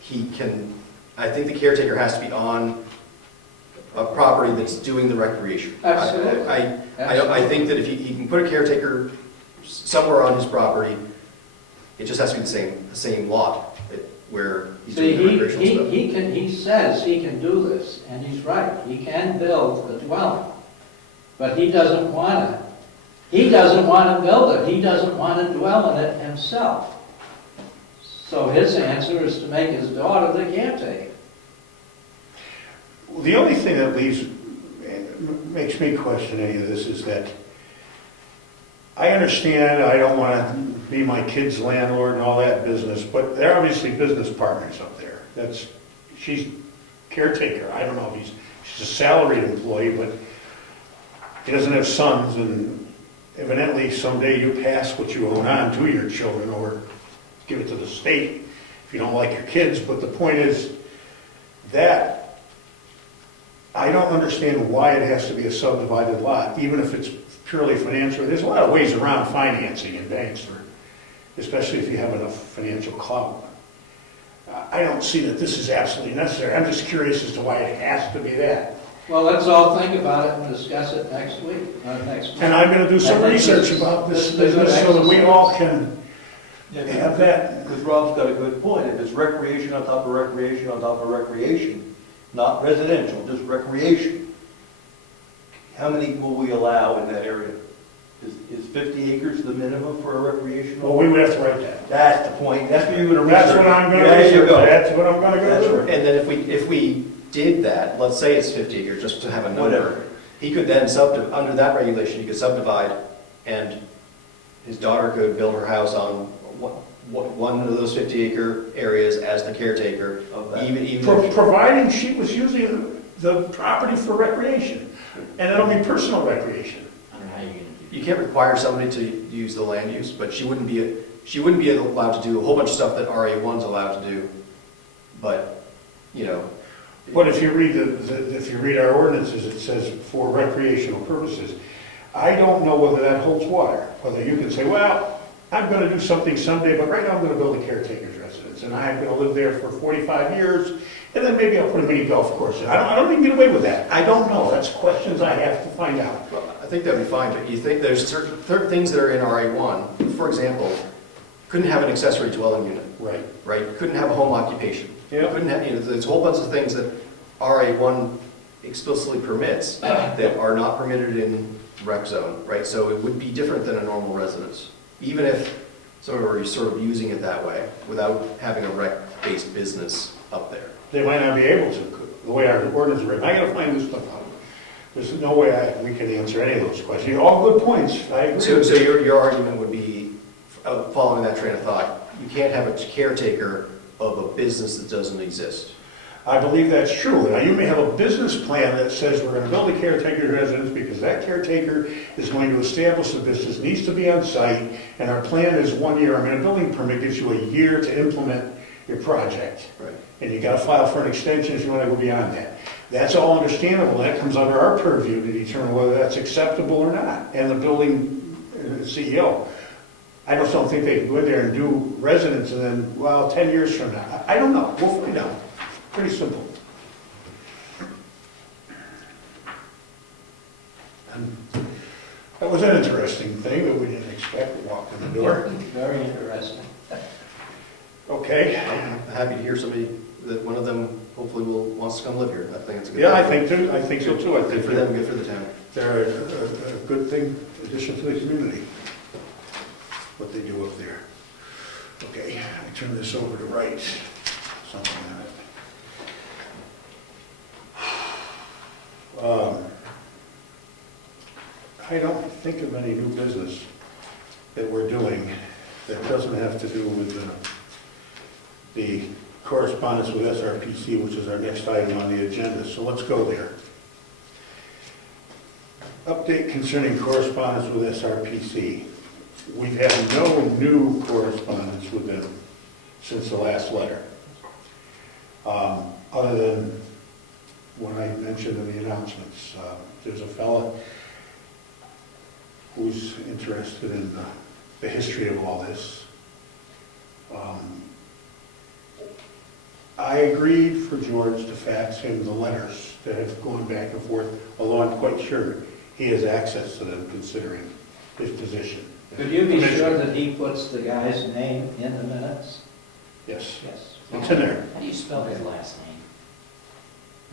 he can, I think the caretaker has to be on a property that's doing the recreation. Absolutely. I think that if he can put a caretaker somewhere on his property, it just has to be the same lot where he's See, doing the recreational stuff. he says he can do this, and he's right. He can build a dwelling. But he doesn't want to build it. He doesn't want to dwell in it himself. So his answer is to make his daughter the caretaker. The only thing that makes me question any of this is that I understand I don't want to be my kid's landlord and all that business, but they're obviously business partners up there. She's caretaker. I don't know if she's a salaried employee, but he doesn't have sons, and evidently someday you pass what you own on to your children or give it to the state if you don't like your kids. But the point is that I don't understand why it has to be a subdivided lot, even if it's purely financial. There's a lot of ways around financing in banks, especially if you have enough financial clout. I don't see that this is absolutely necessary. I'm just curious as to why it has to be that. Well, let's all think about it and discuss it next week. And I'm going to do some I think research this- about this this is a good business so that we exercise. all can have that. Because Rob's got a good point. If it's recreation on top of recreation on top of recreation, not residential, just recreation, how many will we allow in that area? Is 50 acres the minimum for a recreational? Well, we would have to write that. That's the point, that's what you're gonna research. That's what I'm gonna There you research, go. that's what I'm gonna That's go right. do. And then if we did that, let's say it's 50 acres, just to have a number. Whatever. He could then under that regulation, he could subdivide, and his daughter could build her house on one of those 50-acre areas as the caretaker, Of that. even if... Providing she was using the property for recreation, and it'll be personal recreation. I don't know how you're gonna do You can't require somebody to use the land use, but she wouldn't be allowed to do a whole bunch of stuff that RA1's allowed to do. But, you know, But if you read our ordinances, it says for recreational purposes. I don't know whether that holds water, whether you can say, well, I'm gonna do something someday, but right now I'm gonna build a caretaker's residence, and I'm gonna live there for 45 years, and then maybe I'll put a mini golf course in. I don't even get away with that. I don't know. That's questions I have to find out. well, I think that'd be fine, but you think there's certain things that are in RA1, for example, couldn't have an accessory dwelling unit, Right. right? Couldn't have a home occupation. Yeah. Couldn't have, there's a whole bunch of things that RA1 explicitly permits that are not permitted in rec zone, right? So it would be different than a normal residence, even if some are sort of using it that way without having a rec-based business up there. They might not be able to, the way our ordinance is written. I gotta find this stuff out. There's no way we can answer any of those questions. All good points, I agree. So your argument would be, following that train of thought, you can't have a caretaker of a business that doesn't exist. I believe that's true. Now, you may have a business plan that says we're gonna build a caretaker's residence because that caretaker is going to establish the business, needs to be on site, and our plan is 1 year. I mean, a building permit gives you a year to implement your project. Right. And you gotta file for an extension if you wanna go beyond that. That's all understandable. That comes under our purview to determine whether that's acceptable or not. And the building CEO. I just don't think they can go in there and do residence and then, well, 10 years from now. I don't know. We'll find out. Pretty simple. And that was an interesting thing that we didn't expect. We walked in the door. Very interesting. Okay. I'm happy to hear somebody, that one of them hopefully wants to come live here. I think it's a good. Yeah, I think too. I think so too. I Good think for them, good for the town. they're a good thing, addition to the community, what they do up there. Okay, I turn this over to write something on it. I don't think of any new business that we're doing that doesn't have to do with the correspondence with SRPC, which is our next item on the agenda, so let's go there. Update concerning correspondence with SRPC. We've had no new correspondence with them since the last letter. Other than what I mentioned in the announcements. There's a fella who's interested in the history of all this. I agreed for George to fax him the letters that have gone back and forth, although I'm quite sure he has access to them considering his position. Could you be sure that he puts the guy's name in the minutes? Yes, Yes. it's in there. How do you spell his last name?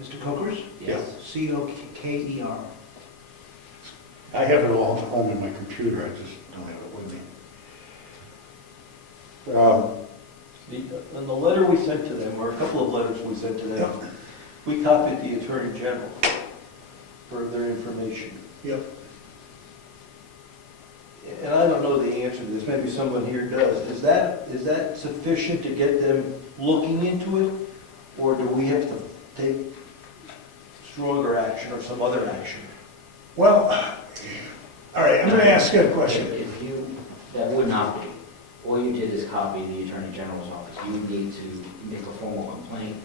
Mr. Cokers? Yes. Coker. I have it all at home in my computer, I just don't have it with me. And the letter we sent to them, or a couple of letters we sent to them, we copied the Attorney General for their information. Yep. And I don't know the answer to this, maybe someone here does. Is that sufficient to get them looking into it? Or do we have to take stronger action or some other action? Well, all right, I'm going to ask you a question. If you, that would not be. All you did is copy the Attorney General's office. You would need to make a formal complaint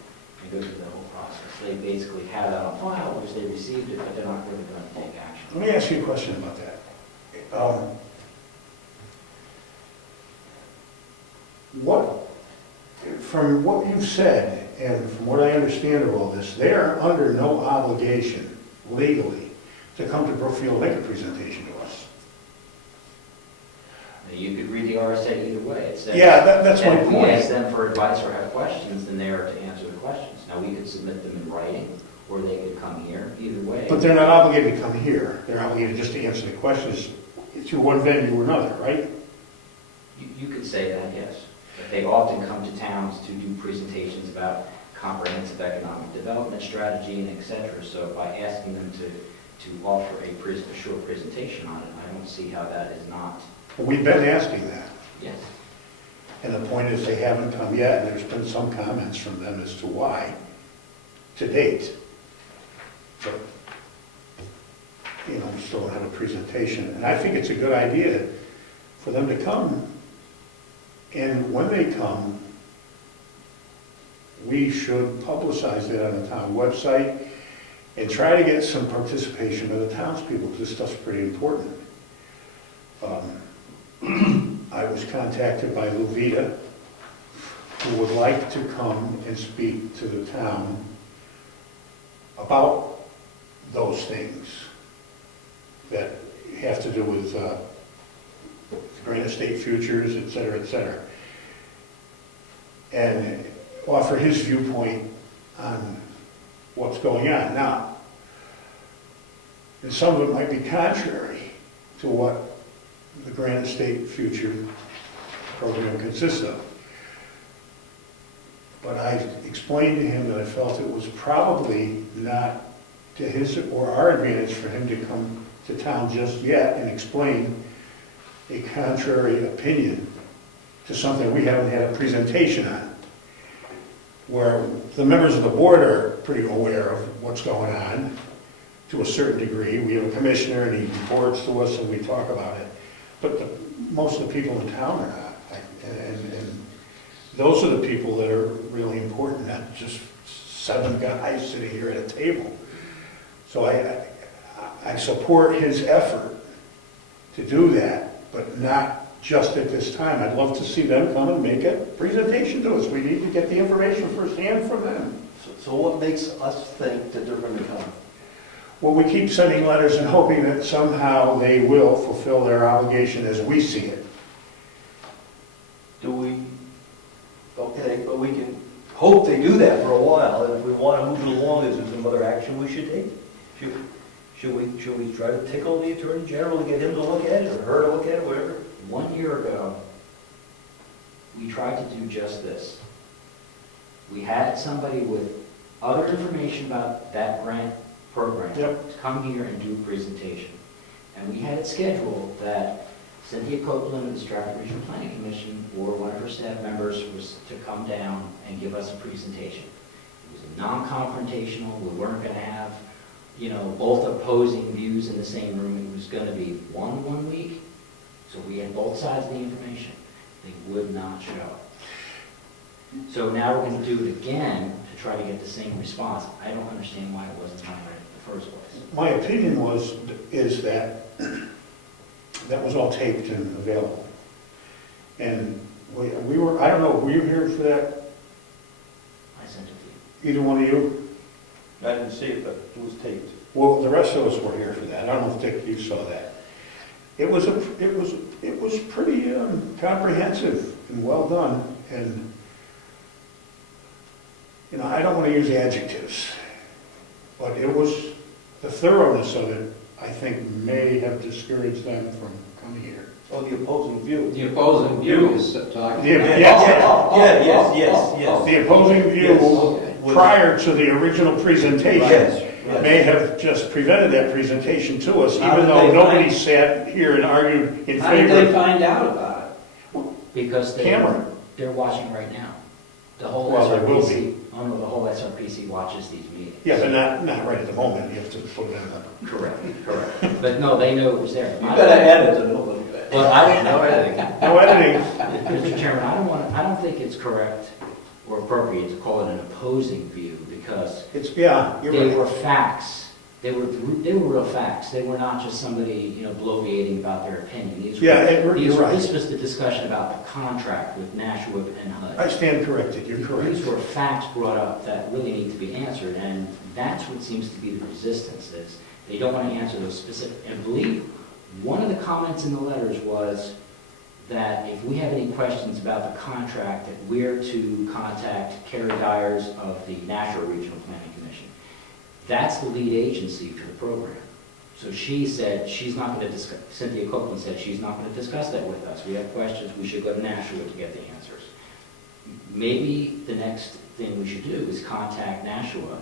and go through the whole process. They basically have that on file, which they received it, but they're not really going to take action. Let me ask you a question about that. From what you've said, and from what I understand of all this, they are under no obligation legally to come to Brookfield and make a presentation to us. Now, you could read the RSA either way. It says, Yeah, that's my and if we ask point. them for advice or have questions, then they are to answer the questions. Now, we could submit them in writing, or they could come here, either way. But they're not obligated to come here. They're obligated just to answer the questions to one venue or another, right? You could say that, yes. But they often come to towns to do presentations about comprehensive economic development strategy and et cetera. So by asking them to offer a short presentation on it, I don't see how that is not, We've been asking that. yes. And the point is, they haven't come yet, and there's been some comments from them as to why, to date. But, you know, we still don't have a presentation. And I think it's a good idea for them to come. And when they come, we should publicize that on the town website and try to get some participation by the townspeople, because this stuff's pretty important. I was contacted by Luvita, who would like to come and speak to the town about those things that have to do with Granite State futures, et cetera, and offer his viewpoint on what's going on now. And some of it might be contrary to what the Granite State Future program consists of. But I explained to him that I felt it was probably not to his or our advantage for him to come to town just yet and explain a contrary opinion to something we haven't had a presentation on, where the members of the board are pretty aware of what's going on to a certain degree. We have a commissioner and he reports to us and we talk about it. But most of the people in town are not. And those are the people that are really important, not just 7 guys sitting here at a table. So I support his effort to do that, but not just at this time. I'd love to see them come and make a presentation to us. We need to get the information firsthand from them. So what makes us think that they're going to come? Well, we keep sending letters and hoping that somehow they will fulfill their obligation as we see it. Do we, okay, but we can hope they do that for a while, and if we want to move it along, is there some other action we should take? Should we try to tickle the Attorney General to get him to look at it, or her to look at it, whatever? 1 year ago, we tried to do just this. We had somebody with other information about that grant program to come here and do a presentation. And we had it scheduled that Cynthia Copeland of the Stratford Regional Planning Commission or one of her staff members was to come down and give us a presentation. It was non-confrontational. We weren't going to have, you know, both opposing views in the same room. It was going to be one week. So we had both sides of the information. They would not show up. So now we're going to do it again to try to get the same response. I don't understand why it wasn't done right in the first place. My opinion is that that was all taped and available. And we were, I don't know, were you here for that? I sent it to you. Either one of you? I didn't see it, but it was taped. Well, the rest of us were here for that. I don't know if Dick, you saw that. It was pretty comprehensive and well done. And you know, I don't want to use adjectives, but it was the thoroughness of it. I think may have discouraged them from coming here. Oh, the opposing view. The opposing view is talking. Yes. The opposing view Okay. prior to the original presentation Yes. may have just prevented that presentation to us, How even did though they nobody find- sat here and argued in How did they favor. find out about it? Because Camera. they're watching right now. The whole Well, they will SRPC, oh no, the whole SRPC watches these meetings. Yeah, but not right at the moment. You have to put it in the... Correct. But no, they know it was there. You better edit it a little bit. Well, I don't know editing. No editing. Mr. Chairman, I don't think it's correct or appropriate to call it an opposing view because You're they right. were facts. They were real facts. They were not just somebody, bloviating about their opinion. These were, This was the discussion about the contract with Nashua and HUD. I stand corrected. You're correct. These were facts brought up that really need to be answered, and that's what seems to be the resistance is they don't want to answer those specific. And I believe one of the comments in the letters was that if we have any questions about the contract, that we're to contact Kerry Dyers of the Nashua Regional Planning Commission. That's the lead agency for the program. So she said she's not going to discuss, Cynthia Copeland said she's not going to discuss that with us. We have questions, we should go to Nashua to get the answers. Maybe the next thing we should do is contact Nashua,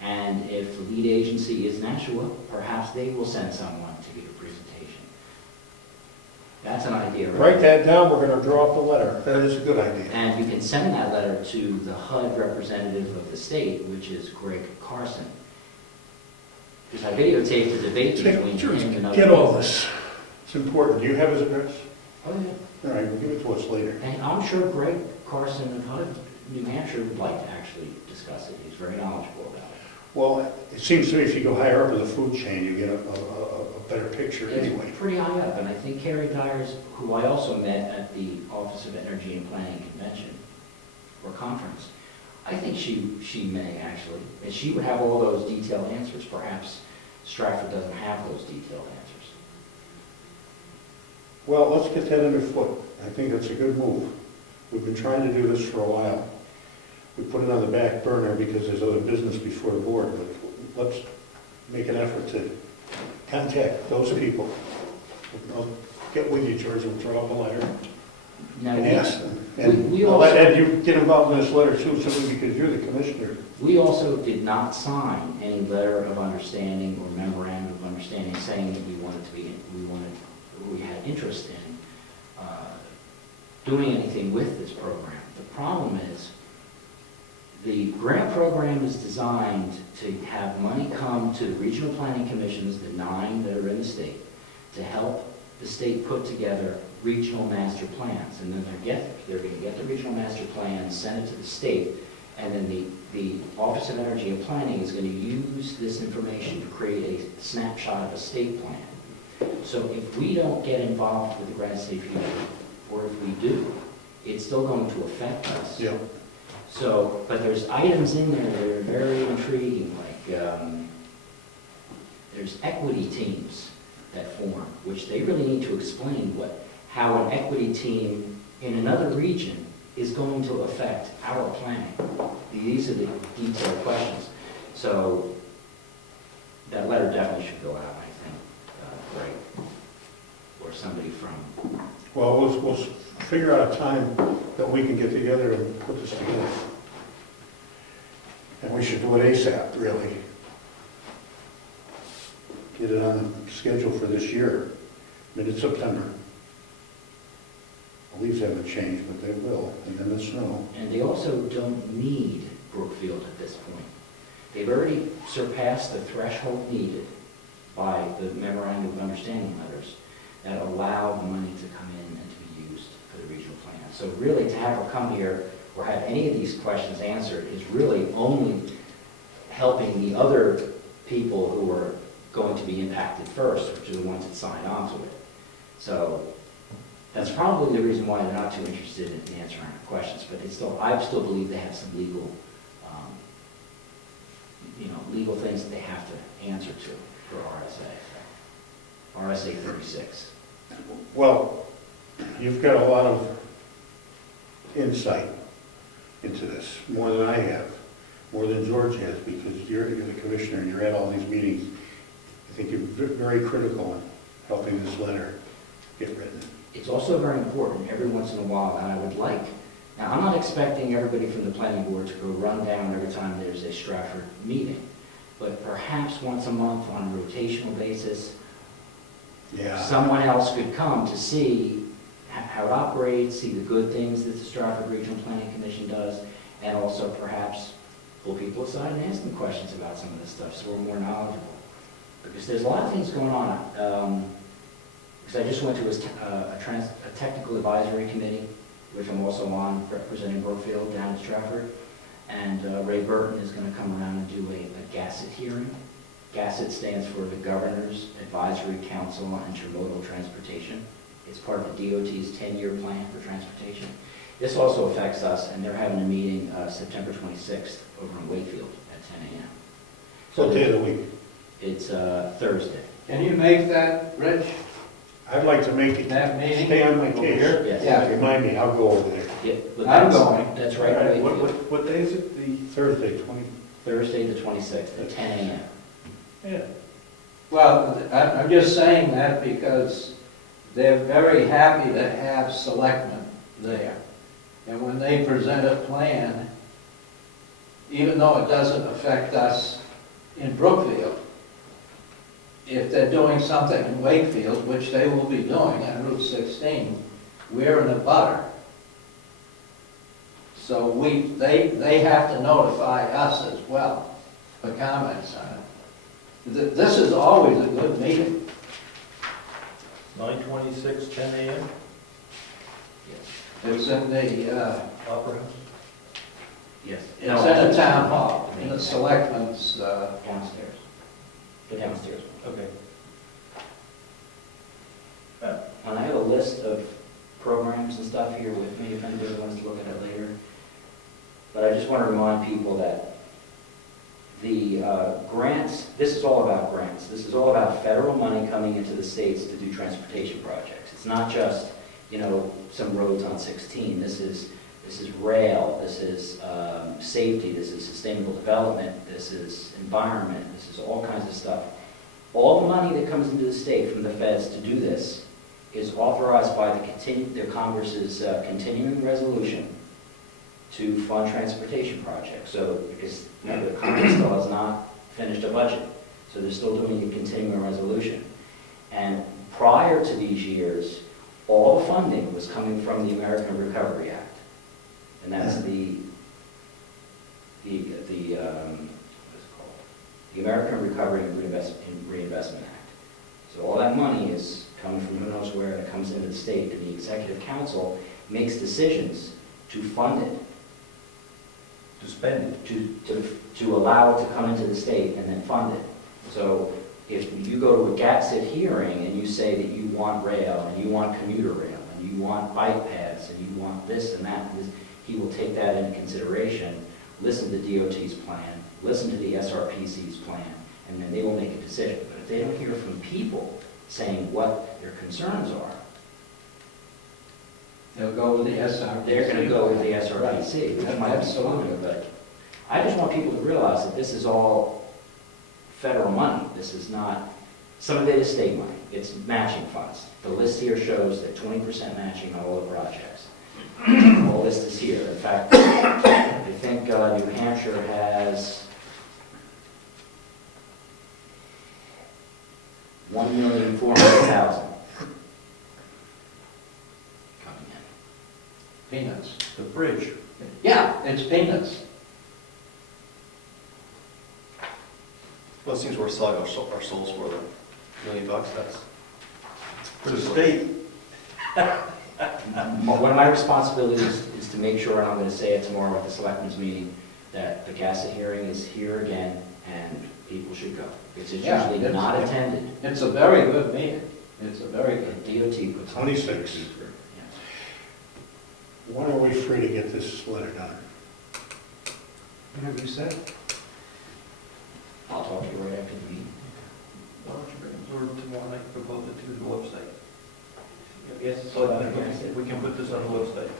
and if the lead agency is Nashua, perhaps they will send someone to give a presentation. That's an idea. Right? Write that down, we're gonna draw up a letter. That is a good idea. And you can send that letter to the HUD representative of the state, which is Greg Carson. Because I videotaped the debate between him and other... Get all this. It's important. Do you have his address? Oh, yeah. All right, we'll give it to us later. And I'm sure Greg Carson of HUD, New Hampshire, would like to actually discuss it. He's very knowledgeable about it. Well, it seems to me if you go higher up in the food chain, you get a better picture anyway. It's pretty high up, and I think Carrie Dyers, who I also met at the Office of Energy and Planning Convention or conference, I think she may actually, and she would have all those detailed answers. Perhaps Stratford doesn't have those detailed answers. Well, let's get that underfoot. I think that's a good move. We've been trying to do this for a while. We put it on the back burner because there's other business before the board, but let's make an effort to contact those people. I'll get with you, George, and draw up a letter Now, and ask them. And we I'll let also- Ed, you get involved in this letter too, so that because you're the commissioner. we also did not sign any letter of understanding or memorandum of understanding saying that we had interest in doing anything with this program. The problem is, the grant program is designed to have money come to the regional planning commissions, the 9 that are in the state, to help the state put together regional master plans. And then they're going to get the regional master plans, send it to the state, and then the Office of Energy and Planning is going to use this information to create a snapshot of a state plan. So if we don't get involved with the Grant State Future, or if we do, it's still going to affect us. Yeah. So, but there's items in there that are very intriguing, like there's equity teams that form, which they really need to explain how an equity team in another region is going to affect our planning. These are the detailed questions. So that letter definitely should go out, I think, Greg, or somebody from... Well, we'll figure out a time that we can get together and put this together. And we should do it ASAP, really. Get it on the schedule for this year, mid-September. The leaves haven't changed, but they will, and then the snow. And they also don't need Brookfield at this point. They've already surpassed the threshold needed by the memorandum of understanding letters that allow the money to come in and to be used for the regional plan. So really, to have her come here or have any of these questions answered is really only helping the other people who are going to be impacted first, which are the ones that sign on to it. So that's probably the reason why they're not too interested in answering our questions, but I still believe they have some legal, legal things that they have to answer to for RSA 36. Well, you've got a lot of insight into this, more than I have, more than George has, because you're the commissioner and you're at all these meetings. I think you're very critical in helping this letter get written. It's also very important every once in a while, and I would like, now I'm not expecting everybody from the planning board to go run down every time there's a Stratford meeting, but perhaps once a month on a rotational basis, Yeah. someone else could come to see how it operates, see the good things that the Stratford Regional Planning Commission does, and also perhaps pull people aside and ask them questions about some of this stuff so we're more knowledgeable. Because there's a lot of things going on. Because I just went to a technical advisory committee, which I'm also on, representing Brookfield down in Stratford. And Ray Burton is going to come around and do a GASSET hearing. GASSET stands for the Governor's Advisory Council on Intermodal Transportation. It's part of the DOT's 10-year plan for transportation. This also affects us, and they're having a meeting September 26th over in Wakefield at 10 a.m. What day of the week? It's Thursday. Can you make that, Rich? I'd like to make it, That meeting? stay on my case. Yes. Yeah. Remind me, I'll go over there. Yeah, but I'm that's- going. That's right, All right, Wakefield. what day is it? The Thursday, Thursday the 26th at 10 a.m. Yeah. Well, I'm just saying that because they're very happy to have selectmen there. And when they present a plan, even though it doesn't affect us in Brookfield, if they're doing something in Wakefield, which they will be doing on Route 16, we're in a butter. So they have to notify us as well for comments on it. This is always a good meeting. 9/26, 10 a.m., It's in the, Opera House? Yes. it's in a town hall, in the selectmen's, Downstairs. The downstairs one. Okay. And I have a list of programs and stuff here with me if anybody wants to look at it later. But I just want to remind people that the grants, this is all about grants. This is all about federal money coming into the states to do transportation projects. It's not just, some roads on 16. This is rail, this is safety, this is sustainable development, this is environment, this is all kinds of stuff. All the money that comes into the state from the feds to do this is authorized by the Congress's continuing resolution to fund transportation projects. So, because remember, the Congress still has not finished a budget, so they're still doing a continuing resolution. And prior to these years, all the funding was coming from the American Recovery Act. And that's what is it called? The American Recovery and Reinvestment Act. So all that money is coming from who knows where, and it comes into the state, and the Executive Council makes decisions to fund it, To spend it. to allow it to come into the state and then fund it. So if you go to a GATSIT hearing and you say that you want rail, and you want commuter rail, and you want bike paths, and you want this and that, he will take that into consideration, listen to DOT's plan, listen to the SRPC's plan, and then they will make a decision. But if they don't hear from people saying what their concerns are, they'll go with the SRPC. they're going to go with the SRPC, which Right. might be Absolutely. fine, but I just want people to realize that this is all federal money. This is not, some of it is state money. It's matching funds. The list here shows that 20% matching on all the projects. The whole list is here. In fact, I think New Hampshire has 1,400,000 coming in. Peanuts. The bridge. Yeah, it's peanuts. Well, it seems we're selling our souls for $1 million, that's. For the state. One of my responsibilities is to make sure, and I'm going to say it tomorrow at the selectmen's meeting, that the GASA hearing is here again, and people should go. It's Yeah, usually not attended. It's a very good meeting. It's a very good. DOT puts. 26. Yeah. When are we free to get this letter done? Whatever you said. I'll talk to you right after the meeting. Why don't you bring it forward tomorrow night, propose it to the website? Yes, so we can put this on the website.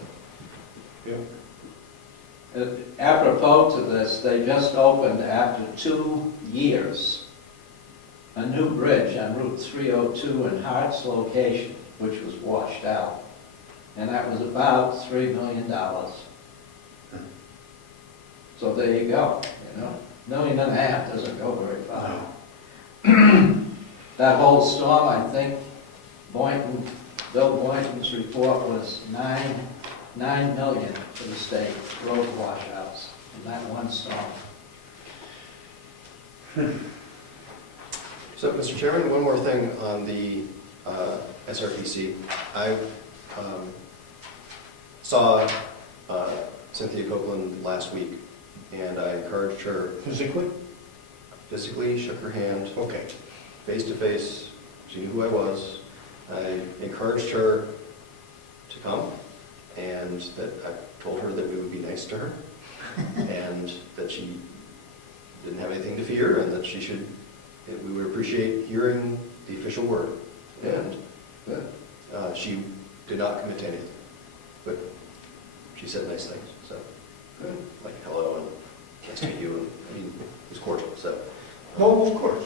Apropos to this, they just opened after 2 years a new bridge on Route 302 in Hart's location, which was washed out. And that was about $3 million. So there you go, $1.5 million doesn't go very far. That whole storm, I think, Bill Boynton's report was $9 million for the state, road washouts, in that one storm. So, Mr. Chairman, one more thing on the SRPC. I saw Cynthia Copeland last week, and I encouraged her physically, shook her hand, Okay. face to face. She knew who I was. I encouraged her to come, and that I told her that we would be nice to her, and that she didn't have anything to fear, and that we would appreciate hearing the official word. And she did not commit to anything, but she said nice things, so like hello and Can't say you, I mean, it's cordial, so, No, of course.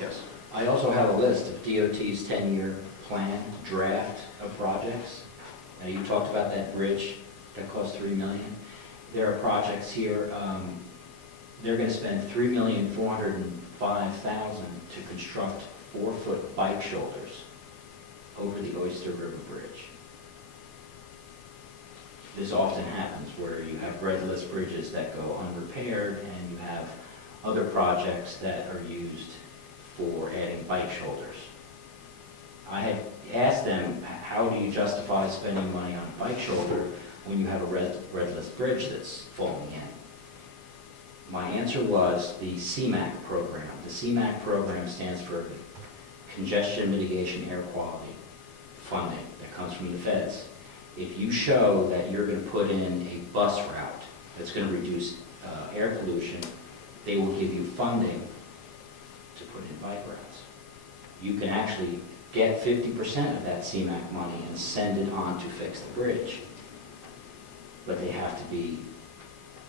yes. I also have a list of DOT's 10-year plan draft of projects. Now, you talked about that bridge that cost $3 million. There are projects here, they're gonna spend $3,405,000 to construct 4-foot bike shoulders over the Oyster River Bridge. This often happens where you have red list bridges that go unrepaired, and you have other projects that are used for adding bike shoulders. I had asked them, how do you justify spending money on a bike shoulder when you have a red list bridge that's falling in? My answer was the CMAQ program. The CMAQ program stands for Congestion Mitigation Air Quality funding that comes from the feds. If you show that you're going to put in a bus route that's going to reduce air pollution, they will give you funding to put in bike routes. You can actually get 50% of that CMAQ money and send it on to fix the bridge. But they have to be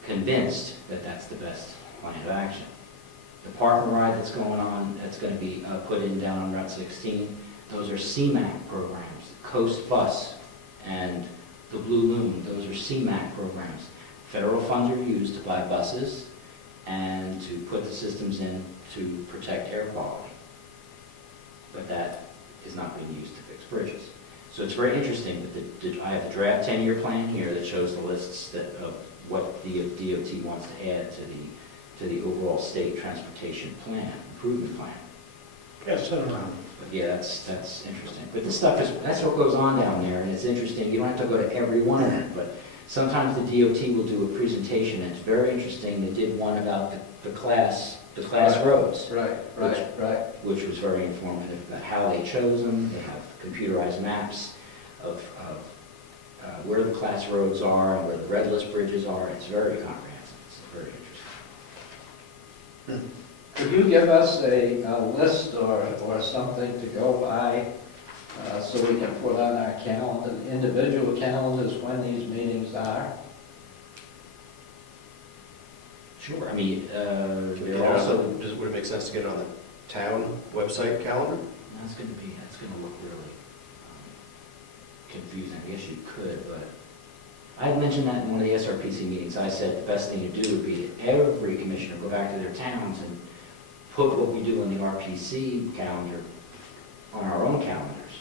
convinced that that's the best plan of action. The park and ride that's going on, that's going to be put in down on Route 16, those are CMAQ programs. Coast Bus and the Blue Loon, those are CMAQ programs. Federal funds are used to buy buses and to put the systems in to protect air quality. But that is not being used to fix bridges. So it's very interesting that I have the draft 10-year plan here that shows the lists of what the DOT wants to add to the overall state transportation plan, improvement plan. Pass it around. But yeah, that's interesting. But this stuff that's what goes on down there, and it's interesting. You don't have to go to every one of them, but sometimes the DOT will do a presentation, and it's very interesting. They did one about the class roads. Right. Which was very informative about how they chose them. They have computerized maps of where the class roads are and where the red list bridges are. It's very comprehensive. It's very interesting. Could you give us a list or something to go by so we can put on our calendar, individual calendars, when these meetings are? Sure. I mean, Would they're also. it make sense to get it on the town website calendar? That's going to look really confusing. I guess you could, but I had mentioned that in one of the SRPC meetings. I said the best thing to do would be that every commissioner go back to their towns and put what we do on the RPC calendar on our own calendars.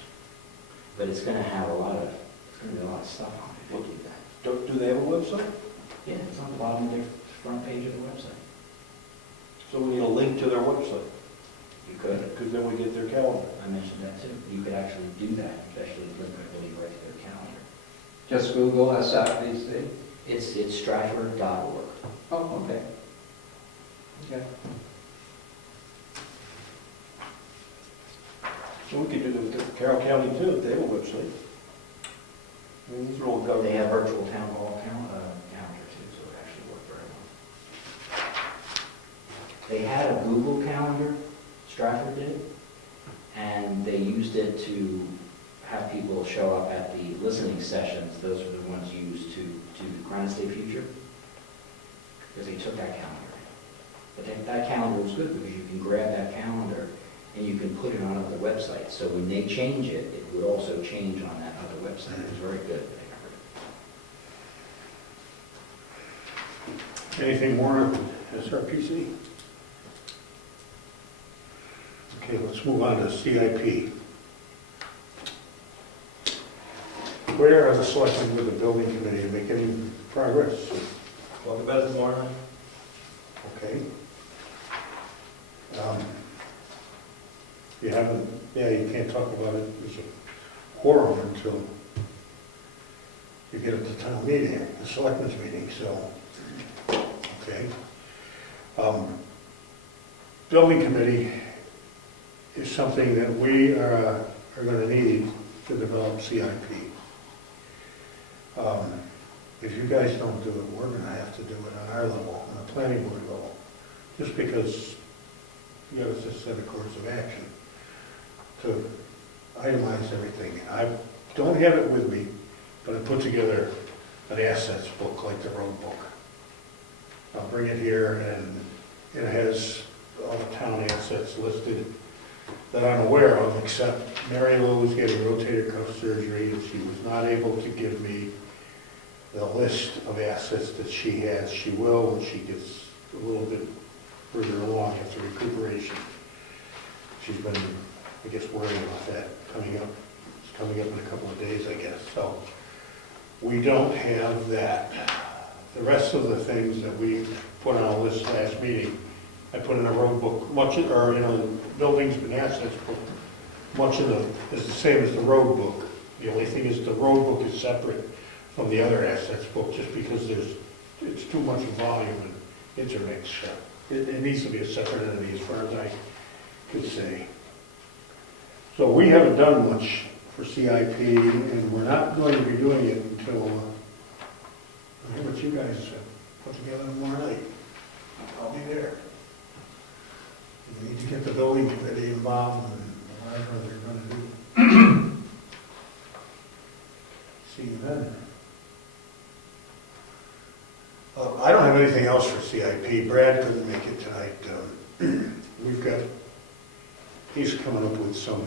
But it's going to have a lot of stuff on it if you do that. Do they have a website? Yeah, it's on the bottom of their front page of the website. So we need a link to their website, You could. because then we get their calendar. I mentioned that too. You could actually do that, especially link it really right to their calendar. Just Google SRPC? It's Stratford.org. Oh, okay. Okay. So we could do it with Carroll County too, if they have a website. I mean, these are all government. They have virtual town hall calendar too, so it actually worked very well. They had a Google Calendar, Stratford did, and they used it to have people show up at the listening sessions. Those are the ones used to Granite State Future, because they took that calendar in. But that calendar was good because you can grab that calendar and you can put it on other websites. So when they change it, it would also change on that other website. It was very good. Anything more on SRPC? Okay, let's move on to CIP. Where are the selectmen with the building committee? Make any progress? Talk about it tomorrow night. Okay. You haven't, you can't talk about it as a quorum until you get at the town meeting, the selectmen's meeting, so, okay. Building committee is something that we are gonna need to develop CIP. If you guys don't do it, we're gonna have to do it on our level, on the planning board level, just because you gotta just set a course of action to itemize everything. I don't have it with me, but I put together an assets book like the road book. I'll bring it here, and it has all the town assets listed that I'm aware of, except Mary Lou was getting rotator cuff surgery, and she was not able to give me the list of assets that she has. She will when she gets a little bit further along after recuperation. She's been, I guess, worrying about that coming up. It's coming up in a couple of days, I guess. So we don't have that. The rest of the things that we put on a list last meeting, I put in a road book, much, or, buildings and assets book, much of the, is the same as the road book. The only thing is the road book is separate from the other assets book, just because it's too much volume and intermix. It needs to be a separate entity as far as I could say. So we haven't done much for CIP, and we're not going to be doing it until, I hear what you guys put together tomorrow night. I'll be there. We need to get the building committee involved in whatever they're gonna do. See you then. I don't have anything else for CIP. Brad couldn't make it tonight. He's coming up with some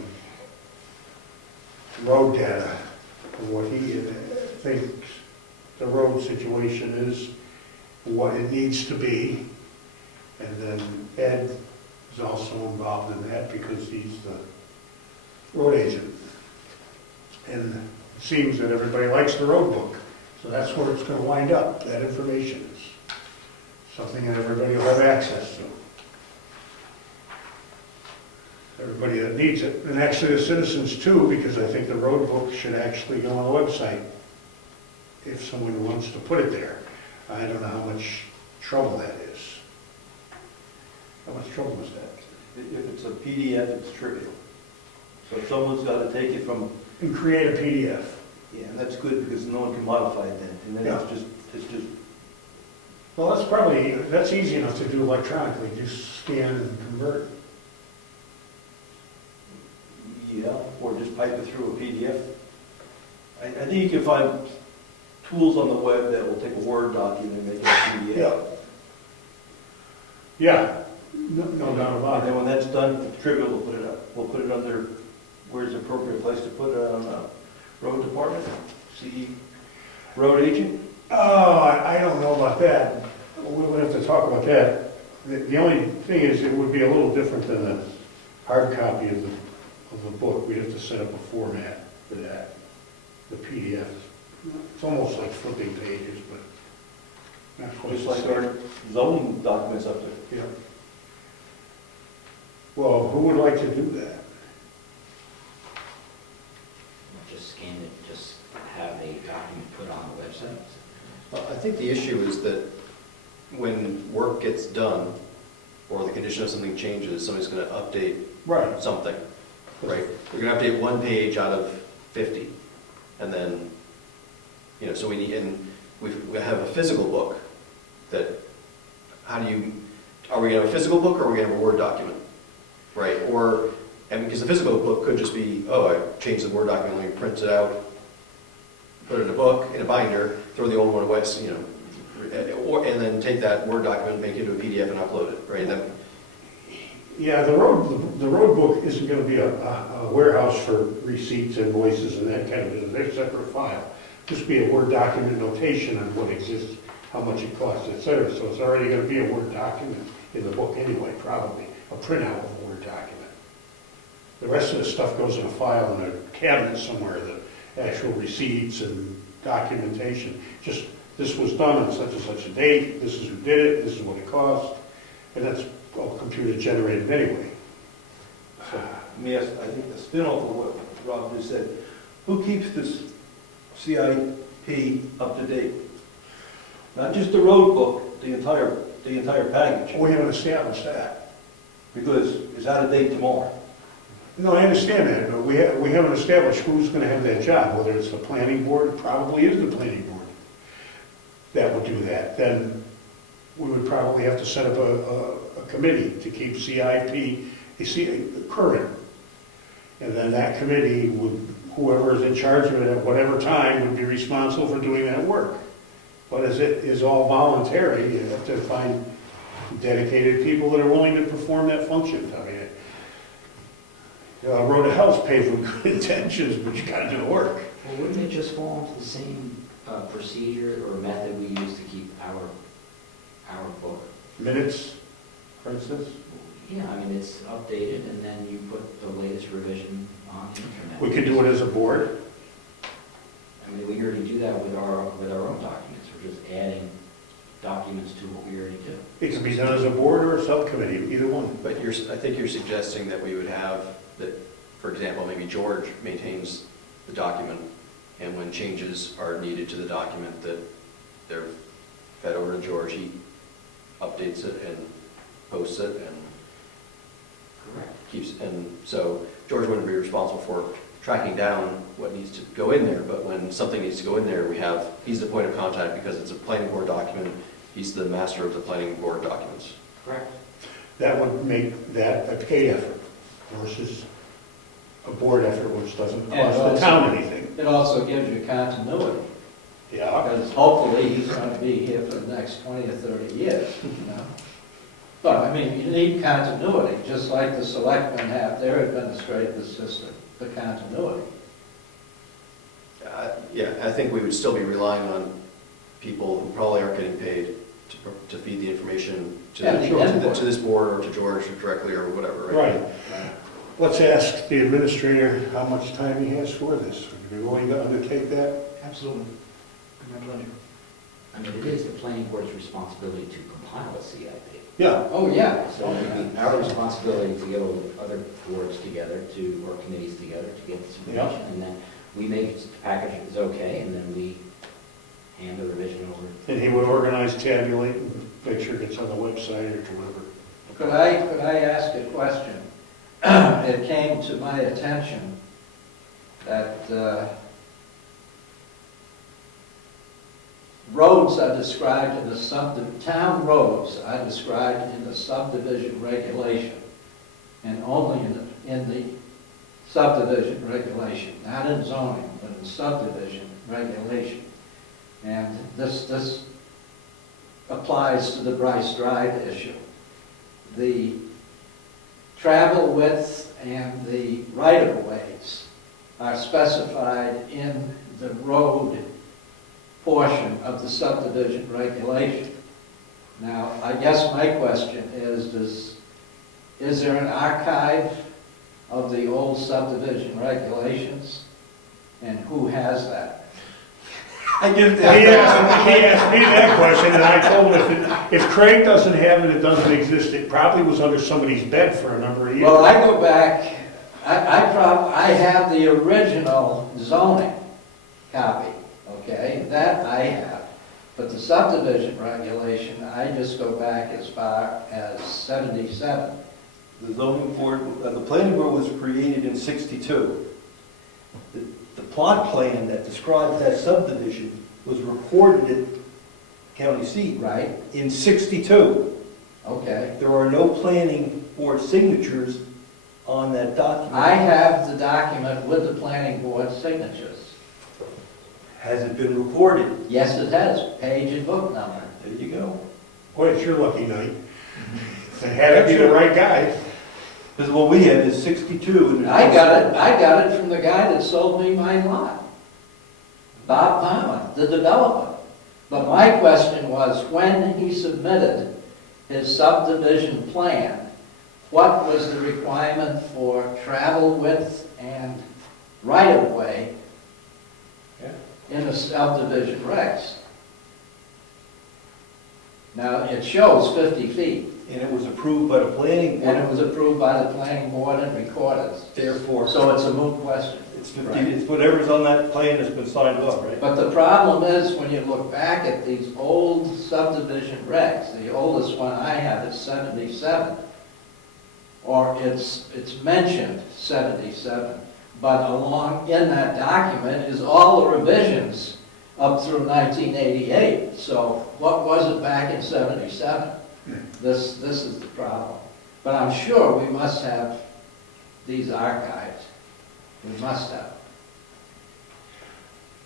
road data of what he thinks the road situation is, what it needs to be. And then Ed is also involved in that because he's the road agent. And it seems that everybody likes the road book. So that's where it's going to wind up. That information is something that everybody will have access to. Everybody that needs it. And actually the citizens too, because I think the road book should actually go on the website if someone wants to put it there. I don't know how much trouble that is. How much trouble is that? If it's a PDF, it's trivial. So if someone's got to take it from, And create a PDF. yeah, and that's good because no one can modify it then. And then it's just, Well, that's easy enough to do electronically. Just scan and convert. yeah, or just pipe it through a PDF. I think you can find tools on the web that will take a Word document and make it a PDF. Yeah, no doubt And about it. then when that's done, it's trivial, we'll put it under, where's the appropriate place to put it, on road department, CE, road agent? Oh, I don't know about that. We would have to talk about that. The only thing is, it would be a little different than a hard copy of the book. We'd have to set up a format for that, the PDF. It's almost like flipping pages, but not quite Just the like same. our zoning documents up there. Yeah. Well, who would like to do that? Just scan it, just have a document put on the website. Well, I think the issue is that when work gets done, or the condition of something changes, somebody's gonna update Right. something, right? We're gonna update one page out of 50, and then, so we need, and we have a physical book that, are we gonna have a physical book, or are we gonna have a Word document, right? And because the physical book could just be, oh, I changed the Word document, let me print it out, put it in a book, in a binder, throw the old one away, and then take that Word document, make it into a PDF and upload it, right? And then, Yeah, the road book isn't gonna be a warehouse for receipts, invoices, and that kind of business. They're a separate file. Just be a Word document notation on what exists, how much it costs, et cetera. So it's already gonna be a Word document in the book anyway, probably, a printout of a Word document. The rest of the stuff goes in a file in a cabinet somewhere, the actual receipts and documentation. Just, this was done on such and such a date, this is who did it, this is what it cost, and that's all computer generated anyway. So, Let me ask, I think the spin-off of what Rob just said, who keeps this CIP up to date? Not just the road book, the entire package, we haven't established that. because it's out of date tomorrow. No, I understand that, but we haven't established who's gonna have that job, whether it's the planning board, it probably is the planning board that would do that. Then we would probably have to set up a committee to keep CIP current. And then that committee would, whoever is in charge of it at whatever time, would be responsible for doing that work. But as it is all voluntary, you have to find dedicated people that are willing to perform that function. I mean, road to hell's paved with good intentions, but you gotta do the work. Well, wouldn't it just fall into the same procedure or method we use to keep our book? Minutes, for instance, Yeah, I mean, it's updated and then you put the latest revision on the internet. we could do it as a board. I mean, we already do that with our own documents. We're just adding documents to what we already do. It could be done as a board or a subcommittee, either one. But I think you're suggesting that we would have, that, for example, maybe George maintains the document, and when changes are needed to the document, that they're fed over to George, he updates it and posts it and Correct. keeps, and so George wouldn't be responsible for tracking down what needs to go in there, but when something needs to go in there, he's the point of contact because it's a planning board document, he's the master of the planning board documents. Correct. That would make that a paid effort versus a board effort, which doesn't And cost the also- town anything. It also gives you continuity, Yeah, because hopefully he's going to be here for the next 20 or 30 years, you know? But, I mean, you need continuity, just like the selectmen have their administrative system, the continuity. Yeah, I think we would still be relying on people who probably aren't getting paid to feed the information Yeah, the input. to this board or to George directly or whatever, right? right. Let's ask the administrator how much time he has for this. Would you be willing to undertake that? Absolutely. My pleasure. I mean, it is the planning board's responsibility to compile a CIP. Yeah, Oh, yeah. So it would be our responsibility to get all the other boards together, or committees together, to get this information. And then we make the package is okay, and then we hand the revision over. and he would organize, tabulate, and make sure it gets on the website or to whatever. Could I ask a question? It came to my attention that roads are described in the town roads are described in the subdivision regulation, and only in the subdivision regulation, not in zoning, but in subdivision regulation. And this applies to the Bryce Drive issue. The travel width and the right-of-ways are specified in the road portion of the subdivision regulation. Now, I guess my question is there an archive of the old subdivision regulations? And who has that? He asked me that question, and I told him if Craig doesn't have it, it doesn't exist. It probably was under somebody's bed for a number of years. Well, I go back, I have the original zoning copy, okay? That I have. But the subdivision regulation, I just go back as far as 77. The zoning board, the planning board was created in 62. The plot plan that describes that subdivision was recorded at county seat Right? in 62. Okay. There are no planning board signatures on that document. I have the document with the planning board signatures. Has it been recorded? Yes, it has, page and book number. There you go. Boy, it's your lucky night. It had to be the right guy. Because what we have is 62. and I got it from the guy that sold me my lot. Bob Palmer, the developer. But my question was, when he submitted his subdivision plan, what was the requirement for travel width and right-of-way in the subdivision regs? Now, it shows 50 feet, And it was approved by the planning board. and it was approved by the planning board and recorded. Therefore, So it's a moot question. it's 50, it's whatever's on that plan that's been signed off, right? But the problem is, when you look back at these old subdivision regs, the oldest one I have is 77, or it's mentioned 77, but along in that document is all the revisions up through 1988. So what was it back in 77? This is the problem. But I'm sure we must have these archives. We must have.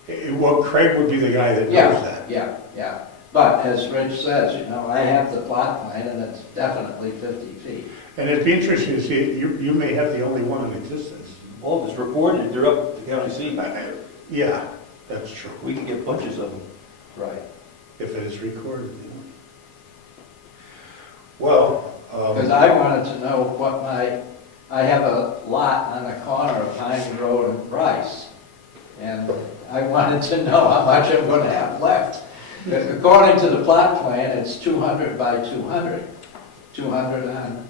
Well, Craig would be the guy that knows that. Yeah. But as Rich says, you know, I have the plot plan and it's definitely 50 feet. And it'd be interesting to see, you may have the only one in existence. All of it's recorded, they're up to the county seat. Yeah, that's true, We can get bunches of them. Right. if it is recorded, you know. Well, Because I wanted to know what I have a lot on the corner of Pine Road and Bryce. And I wanted to know how much I'm gonna have left. According to the plot plan, it's 200 by 200. 200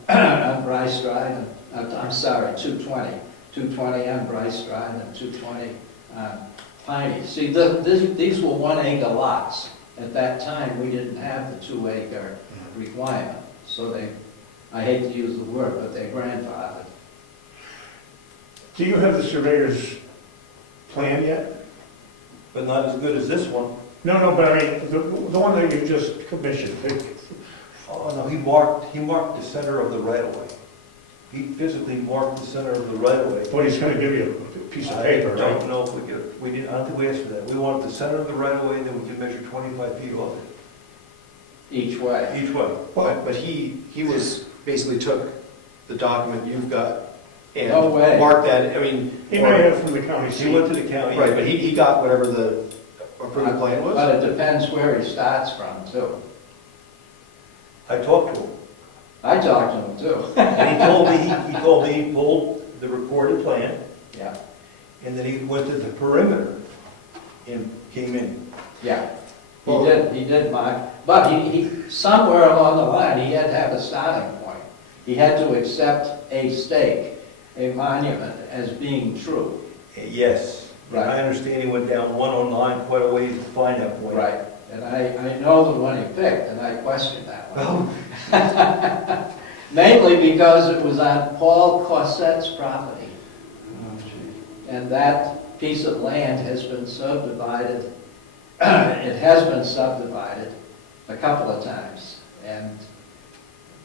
on Bryce Drive, and, I'm sorry, 220. 220 on Bryce Drive and 220 on Piney. See, these were 1 acre lots. At that time, we didn't have the 2 acre requirement. So I hate to use the word, but they're grandfathered. do you have the surveyor's plan yet? But not as good as this one. No, but I mean, the one that you just commissioned. Oh, no, he marked the center of the right-of-way. He physically marked the center of the right-of-way. But he's gonna give you a piece of paper, I don't right? know if we get, we didn't, I don't think we asked for that. We wanted the center of the right-of-way, and then we can measure 25 feet off Each way. it, each way. But he basically took the document you've got and No way. marked that, I mean. He might have from the county He went seat. to the county. Right, but he got whatever the approved plan was? But it depends where he starts from, too. I talked to him, I talked to him, too. and he told me he pulled the recorded plan, Yeah, and then he went to the perimeter and came in. yeah. Well- He did mark, but he, somewhere along the line, he had to have a starting point. He had to accept a stake, a monument, as being true. Yes. Right. I understand he went down 109 quite a ways to find that point. Right, and I know the one he picked, and I questioned that one. Well, Mainly because it was on Paul Corsett's property. And that piece of land has been subdivided, it has been subdivided a couple of times. And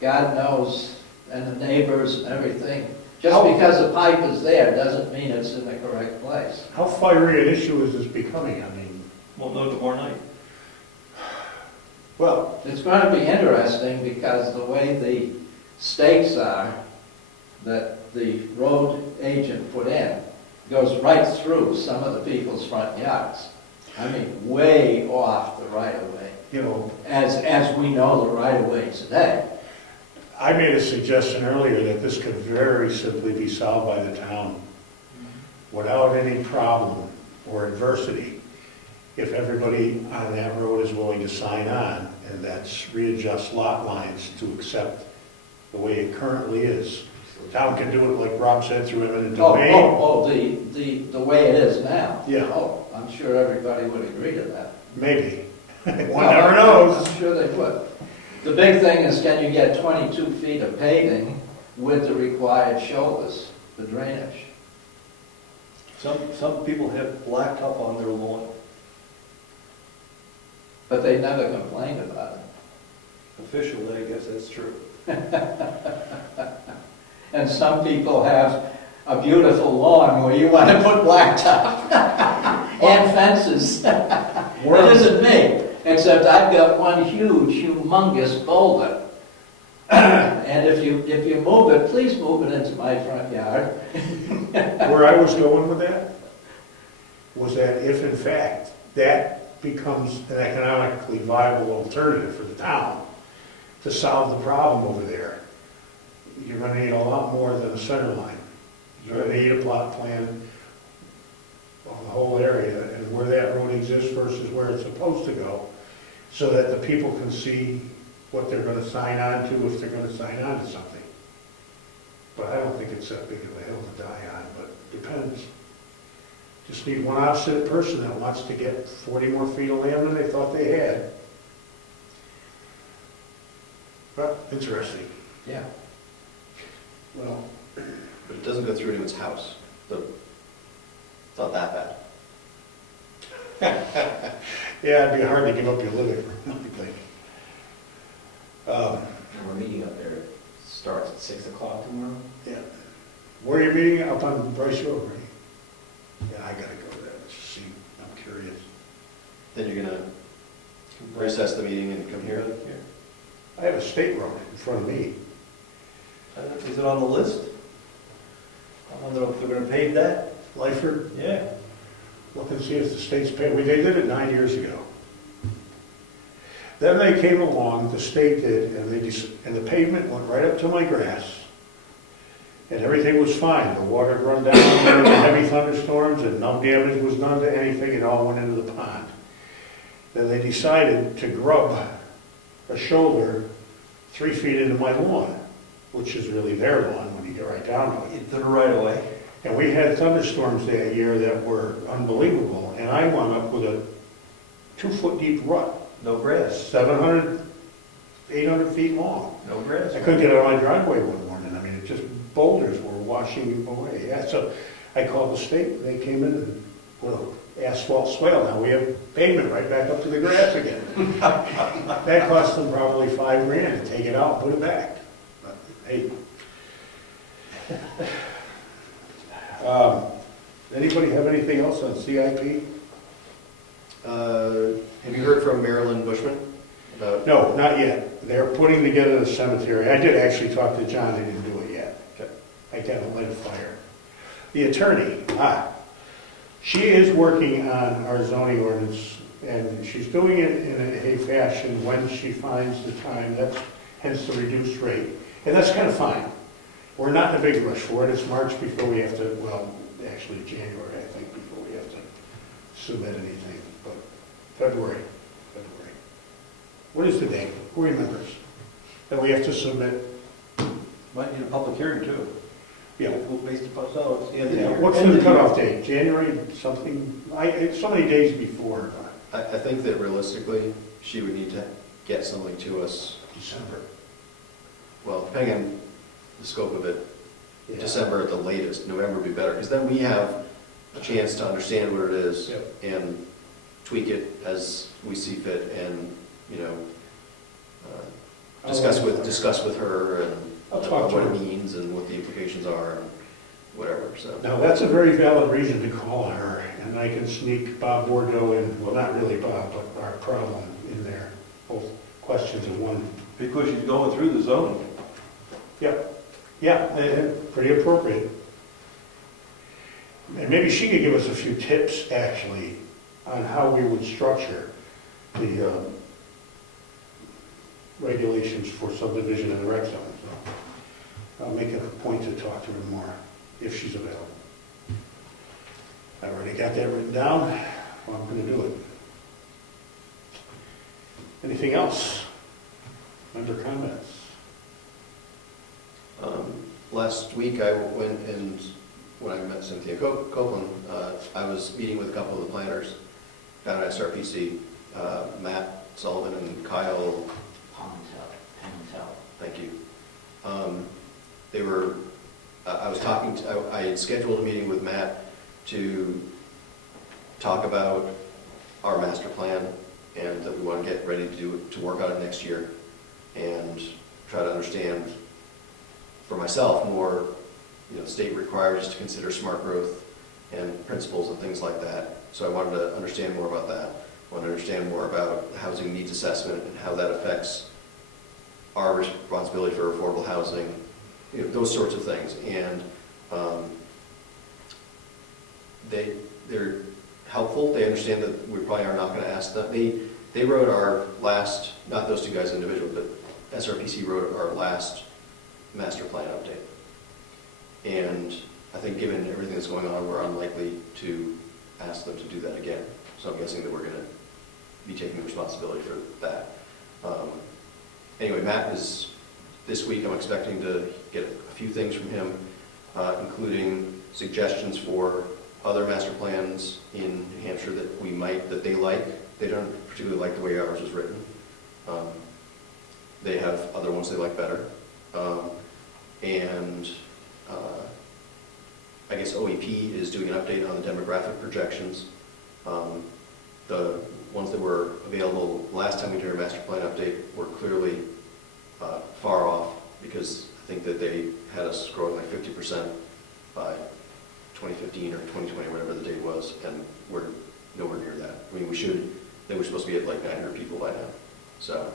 God knows, and the neighbors and everything, just because the pipe is there doesn't mean it's in the correct place. How fiery an issue is this becoming? I mean, we'll know tomorrow night. well, It's going to be interesting because the way the stakes are that the road agent put in goes right through some of the people's front yards. I mean, way off the right-of-way, you know, as we know the right-of-way today. I made a suggestion earlier that this could very simply be solved by the town without any problem or adversity. If everybody on that road is willing to sign on, and that's readjust lot lines to accept the way it currently is. The town can do it, like Rob said, through eminent domain. The way it is now. Yeah. Oh, I'm sure everybody would agree to that. Maybe. One never knows. I'm sure they would. The big thing is, can you get 22 feet of paving with the required shoulders, the drainage? Some people have blacktop on their lawn. But they never complained about it. Officially, I guess that's true. And some people have a beautiful lawn where you want to put blacktop and fences. It isn't me, except I've got one huge, humongous boulder. And if you move it, please move it into my front yard. Where I was going with that was that if in fact that becomes an economically viable alternative for the town to solve the problem over there, you're gonna need a lot more than a center line. You're gonna need a plot plan of the whole area and where that road exists versus where it's supposed to go, so that the people can see what they're gonna sign on to if they're gonna sign on to something. But I don't think it's that big of a hill to die on, but it depends. Just need one obstinate person that wants to get 40 more feet of land than they thought they had. Well, interesting. Yeah. Well, But it doesn't go through to its house. It's not that bad. yeah, it'd be hard to give up your living room, I think. We're meeting up there, it starts at 6 o'clock tomorrow. Yeah. Where are you meeting? Up on Bryce Road, right? Yeah, I gotta go there, just see, I'm curious. Then you're gonna recess the meeting and come here? I have a state road in front of me. Is it on the list? I wonder if they're gonna pave that? Lyford, Yeah. look and see if the state's paid. They did it 9 years ago. Then they came along, the state did, and the pavement went right up to my grass. And everything was fine. The water had run down during the heavy thunderstorms and no damage was done to anything. It all went into the pond. Then they decided to grub a shoulder 3 feet into my lawn, which is really their lawn when you get right down to it. Into the right of way. And we had thunderstorms that year that were unbelievable, and I wound up with a 2-foot deep rut, No grass. 700, 800 feet long. No grass. I couldn't get out of my driveway one morning. I mean, it just, boulders were washing away. Yeah, so I called the state, and they came in and put an asphalt swale. Now we have pavement right back up to the grass again. That cost them probably $5,000 to take it out and put it back. But, hey. Anybody have anything else on CIP? Have you heard from Marilyn Bushman about? No, not yet. They're putting together the cemetery. I did actually talk to John, they didn't do it yet. Okay. I got to light a fire. The attorney, she is working on our zoning ordinance, and she's doing it in a fashion when she finds the time, that's hence the reduced rate. And that's kind of fine. We're not in a big rush for it. It's March before we have to, well, actually January, I think, before we have to submit anything, but February. What is the date? Who remembers? That we have to submit? Might need a public hearing too. Yeah. Based upon, so it's the end of the year. What's End the of year. cutoff date? January something? It's so many days before. I think that realistically, she would need to get something to us, December. well, depending on the scope of it, Yeah. December at the latest. November would be better, because then we have a chance to understand what it is Yep. and tweak it as we see fit, and, you know, discuss with her and I'll talk to what her. it means and what the implications are and whatever, so. Now, that's a very valid reason to call her, and I can sneak Bob Bordeaux in, well, not really Bob, but our problem in there, both questions in one. Because she's going through the zoning. Yeah, pretty appropriate. And maybe she could give us a few tips, actually, on how we would structure the regulations for subdivision in the rec zone. So I'll make it a point to talk to her more, if she's available. I already got that written down, well, I'm going to do it. Anything else? Under comments? Last week, I went and, when I met Cynthia Copeland, I was meeting with a couple of the planners down at SRPC, Matt Sullivan and Kyle. Pentel. Thank you. They were, I had scheduled a meeting with Matt to talk about our master plan, and that we want to get ready to work on it next year, and try to understand for myself more, you know, the state requires us to consider smart growth and principles and things like that. So I wanted to understand more about that. I want to understand more about the housing needs assessment and how that affects our responsibility for affordable housing, you know, those sorts of things. And they're helpful. They understand that we probably are not going to ask them. They wrote our last, not those two guys individually, but SRPC wrote our last master plan update. And I think given everything that's going on, we're unlikely to ask them to do that again. So I'm guessing that we're going to be taking responsibility for that. Anyway, Matt is, this week I'm expecting to get a few things from him, including suggestions for other master plans in New Hampshire that they like. They don't particularly like the way ours was written. They have other ones they like better. And I guess OEP is doing an update on the demographic projections. The ones that were available last time we did our master plan update were clearly far off, because I think that they had us growing like 50% by 2015 or 2020, whatever the date was, and we're nowhere near that. I mean, we should they were supposed to be at like 900 people by now. So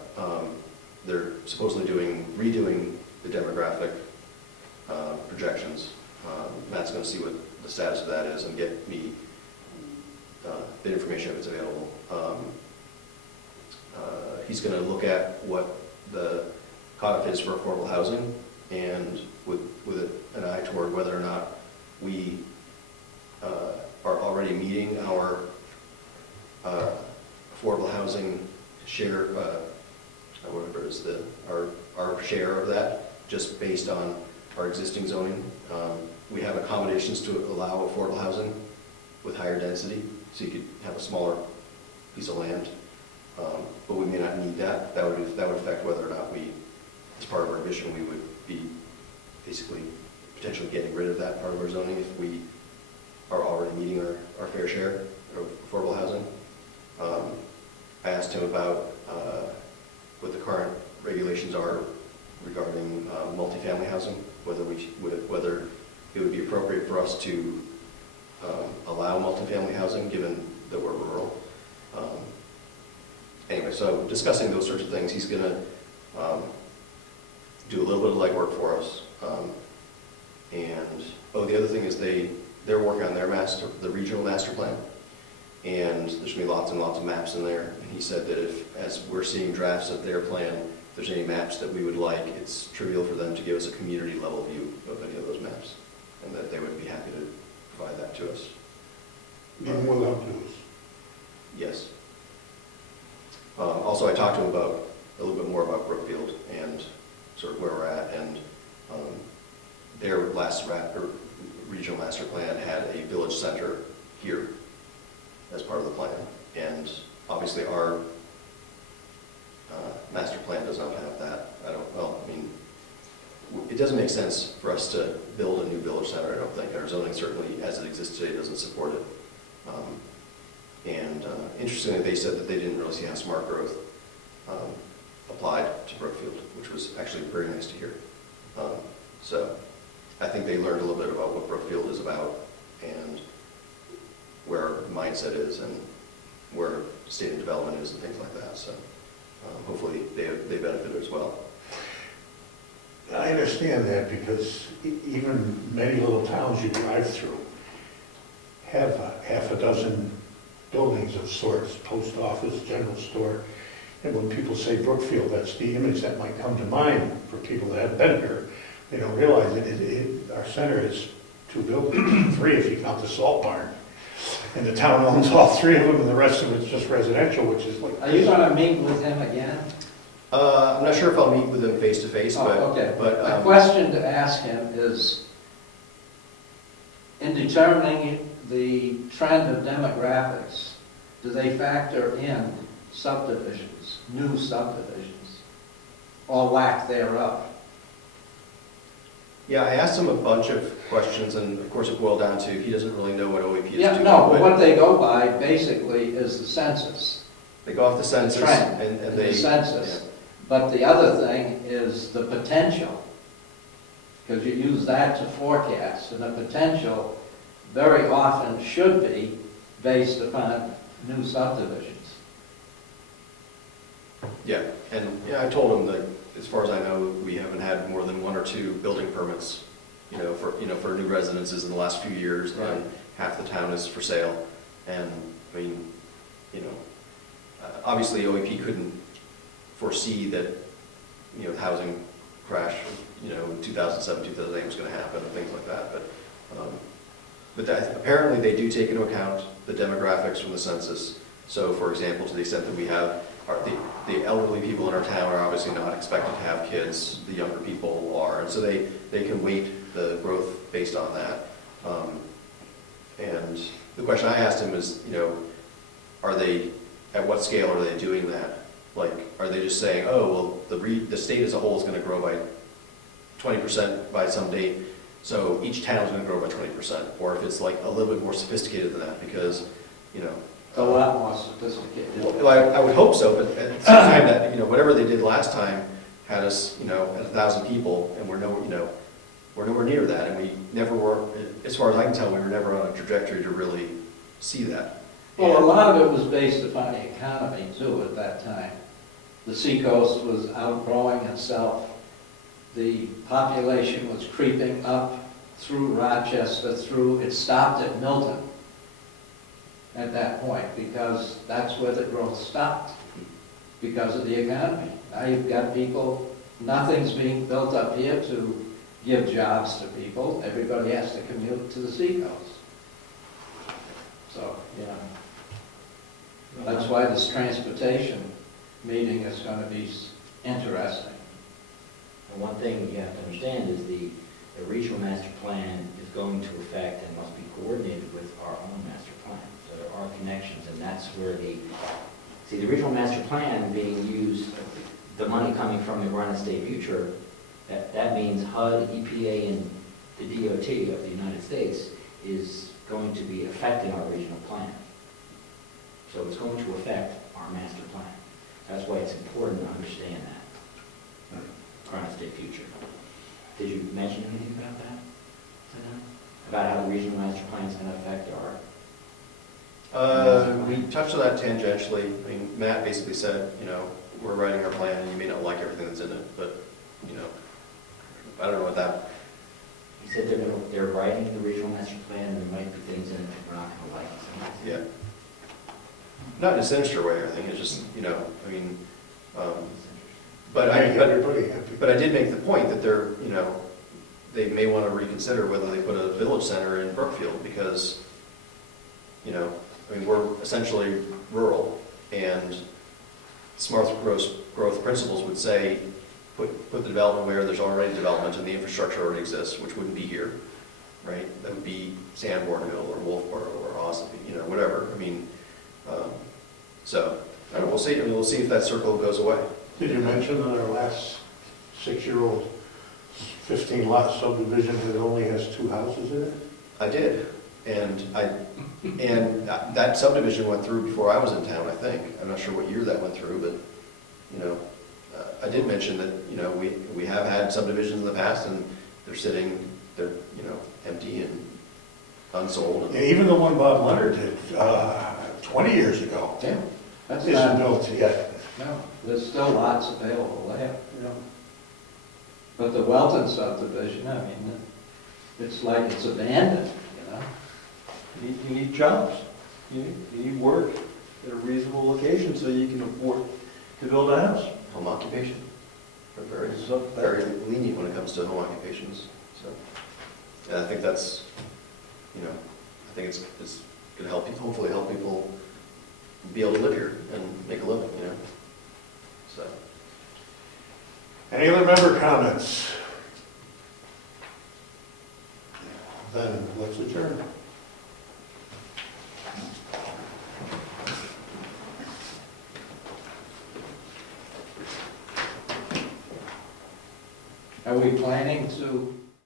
they're supposedly redoing the demographic projections. Matt's going to see what the status of that is and get me bit information if it's available. He's going to look at what the cutoff is for affordable housing, and with an eye toward whether or not we are already meeting our affordable housing share, whatever is our share of that, just based on our existing zoning. We have accommodations to allow affordable housing with higher density, so you could have a smaller piece of land, but we may not need that. That would affect whether or not we, as part of our mission, we would be basically potentially getting rid of that part of our zoning if we are already meeting our fair share of affordable housing. I asked him about what the current regulations are regarding multifamily housing, whether it would be appropriate for us to allow multifamily housing given that we're rural. Anyway, so discussing those sorts of things, he's going to do a little bit of legwork for us. The other thing is they're working on their the regional master plan, and there's going to be lots and lots of maps in there. And he said that as we're seeing drafts of their plan, if there's any maps that we would like, it's trivial for them to give us a community level view of any of those maps, and that they would be happy to provide that to us. Being well up to us. Yes. Also, I talked to him a little bit more about Brookfield and sort of where we're at, and their last regional master plan had a village center here as part of the plan, and obviously our master plan does not have that. It doesn't make sense for us to build a new village center, I don't think. Our zoning certainly, as it exists today, doesn't support it. Interestingly, they said that they didn't really see how smart growth applied to Brookfield, which was actually very nice to hear. So I think they learned a little bit about what Brookfield is about and where our mindset is and where state of development is and things like that. So hopefully they benefit as well. I understand that because even many little towns you drive through have half a dozen buildings of sorts, post office, general store. And when people say Brookfield, that's the image that might come to mind for people that have been here. They don't realize our center is 2 buildings, 3 if you count the salt barn. And the town owns all 3 of them, and the rest of it's just residential, which is like... Are you going to meet with him again? I'm not sure if I'll meet with him face to face, but... Okay. A question to ask him is, in determining the trend of demographics, do they factor in subdivisions, new subdivisions, or lack thereof? Yeah, I asked him a bunch of questions, and of course it boiled down to he doesn't really know what OAP is doing. Yeah, no, but what they go by basically is the census. They go off the census, trend and the they... census. But the other thing is the potential, because you use that to forecast, and the potential very often should be based upon new subdivisions. Yeah, and I told him that as far as I know, we haven't had more than 1 or 2 building permits, for new residences in the last few years, Right. and half the town is for sale. And obviously OAP couldn't foresee that, the housing crash, in 2007, 2008 was going to happen and things like that. But apparently they do take into account the demographics from the census. So, for example, to the extent that we have the elderly people in our town are obviously not expected to have kids. The younger people are, and so they can weight the growth based on that. And the question I asked him is, at what scale are they doing that? Like, are they just saying, oh, well, the state as a whole is going to grow by 20% by some date, so each town is going to grow by 20%? Or if it's like a little bit more sophisticated than that, because, A lot more sophisticated. well, I would hope so, but at the same time that, whatever they did last time had us, at 1,000 people, and we're nowhere near that, and we never were, as far as I can tell, we were never on a trajectory to really see that. Well, a lot of it was based upon the economy too at that time. The seacoast was outgrowing itself. The population was creeping up through Rochester, it stopped at Milton at that point because that's where the growth stopped because of the economy. Now you've got people, nothing's being built up here to give jobs to people. Everybody has to commute to the seacoast. So, yeah. That's why this transportation meeting is going to be interesting. And one thing you have to understand is the regional master plan is going to affect and must be coordinated with our own master plan. So there are connections, and that's where the regional master plan being used, the money coming from the Granite State Future, that means HUD, EPA, and the DOT of the United States is going to be affecting our regional plan. So it's going to affect our master plan. That's why it's important to understand that. Granite State Future. Did you mention anything about that? About how the regional master plan is going to affect our... We touched on that tangentially. I mean, Matt basically said, we're writing our plan and you may not like everything that's in it, but, I don't know what that... He said they're writing the regional master plan and there might be things in it that we're not going to like. So. Yeah. Not in a sinister way or anything, it's just, but I did make the point that they may want to reconsider whether they put a village center in Brookfield because, we're essentially rural and smart growth principles would say put the development where there's already development and the infrastructure already exists, which wouldn't be here, right? That would be Sanborn Hill or Wolfboro or Ossipee, whatever. So, I don't know, we'll see. We'll see if that circle goes away. Did you mention that our last 6-year-old 15-lot subdivision that only has 2 houses in it? I did, and that subdivision went through before I was in town, I think. I'm not sure what year that went through, but, I did mention that, we have had subdivisions in the past, and they're empty and unsold. Yeah, even the one Bob Leonard did 20 years ago Yeah. That's isn't not, built yet. no, there's still lots available there. But the Welton subdivision, it's like it's abandoned, You need jobs, you need work at a reasonable location so you can afford to build a house. Home occupation. They're So very lenient when it comes to home occupations, so. And I think that's, I think it's going to help people, hopefully help people be able to live here and make a living, so. Any other member comments? Then let's adjourn. Are we planning to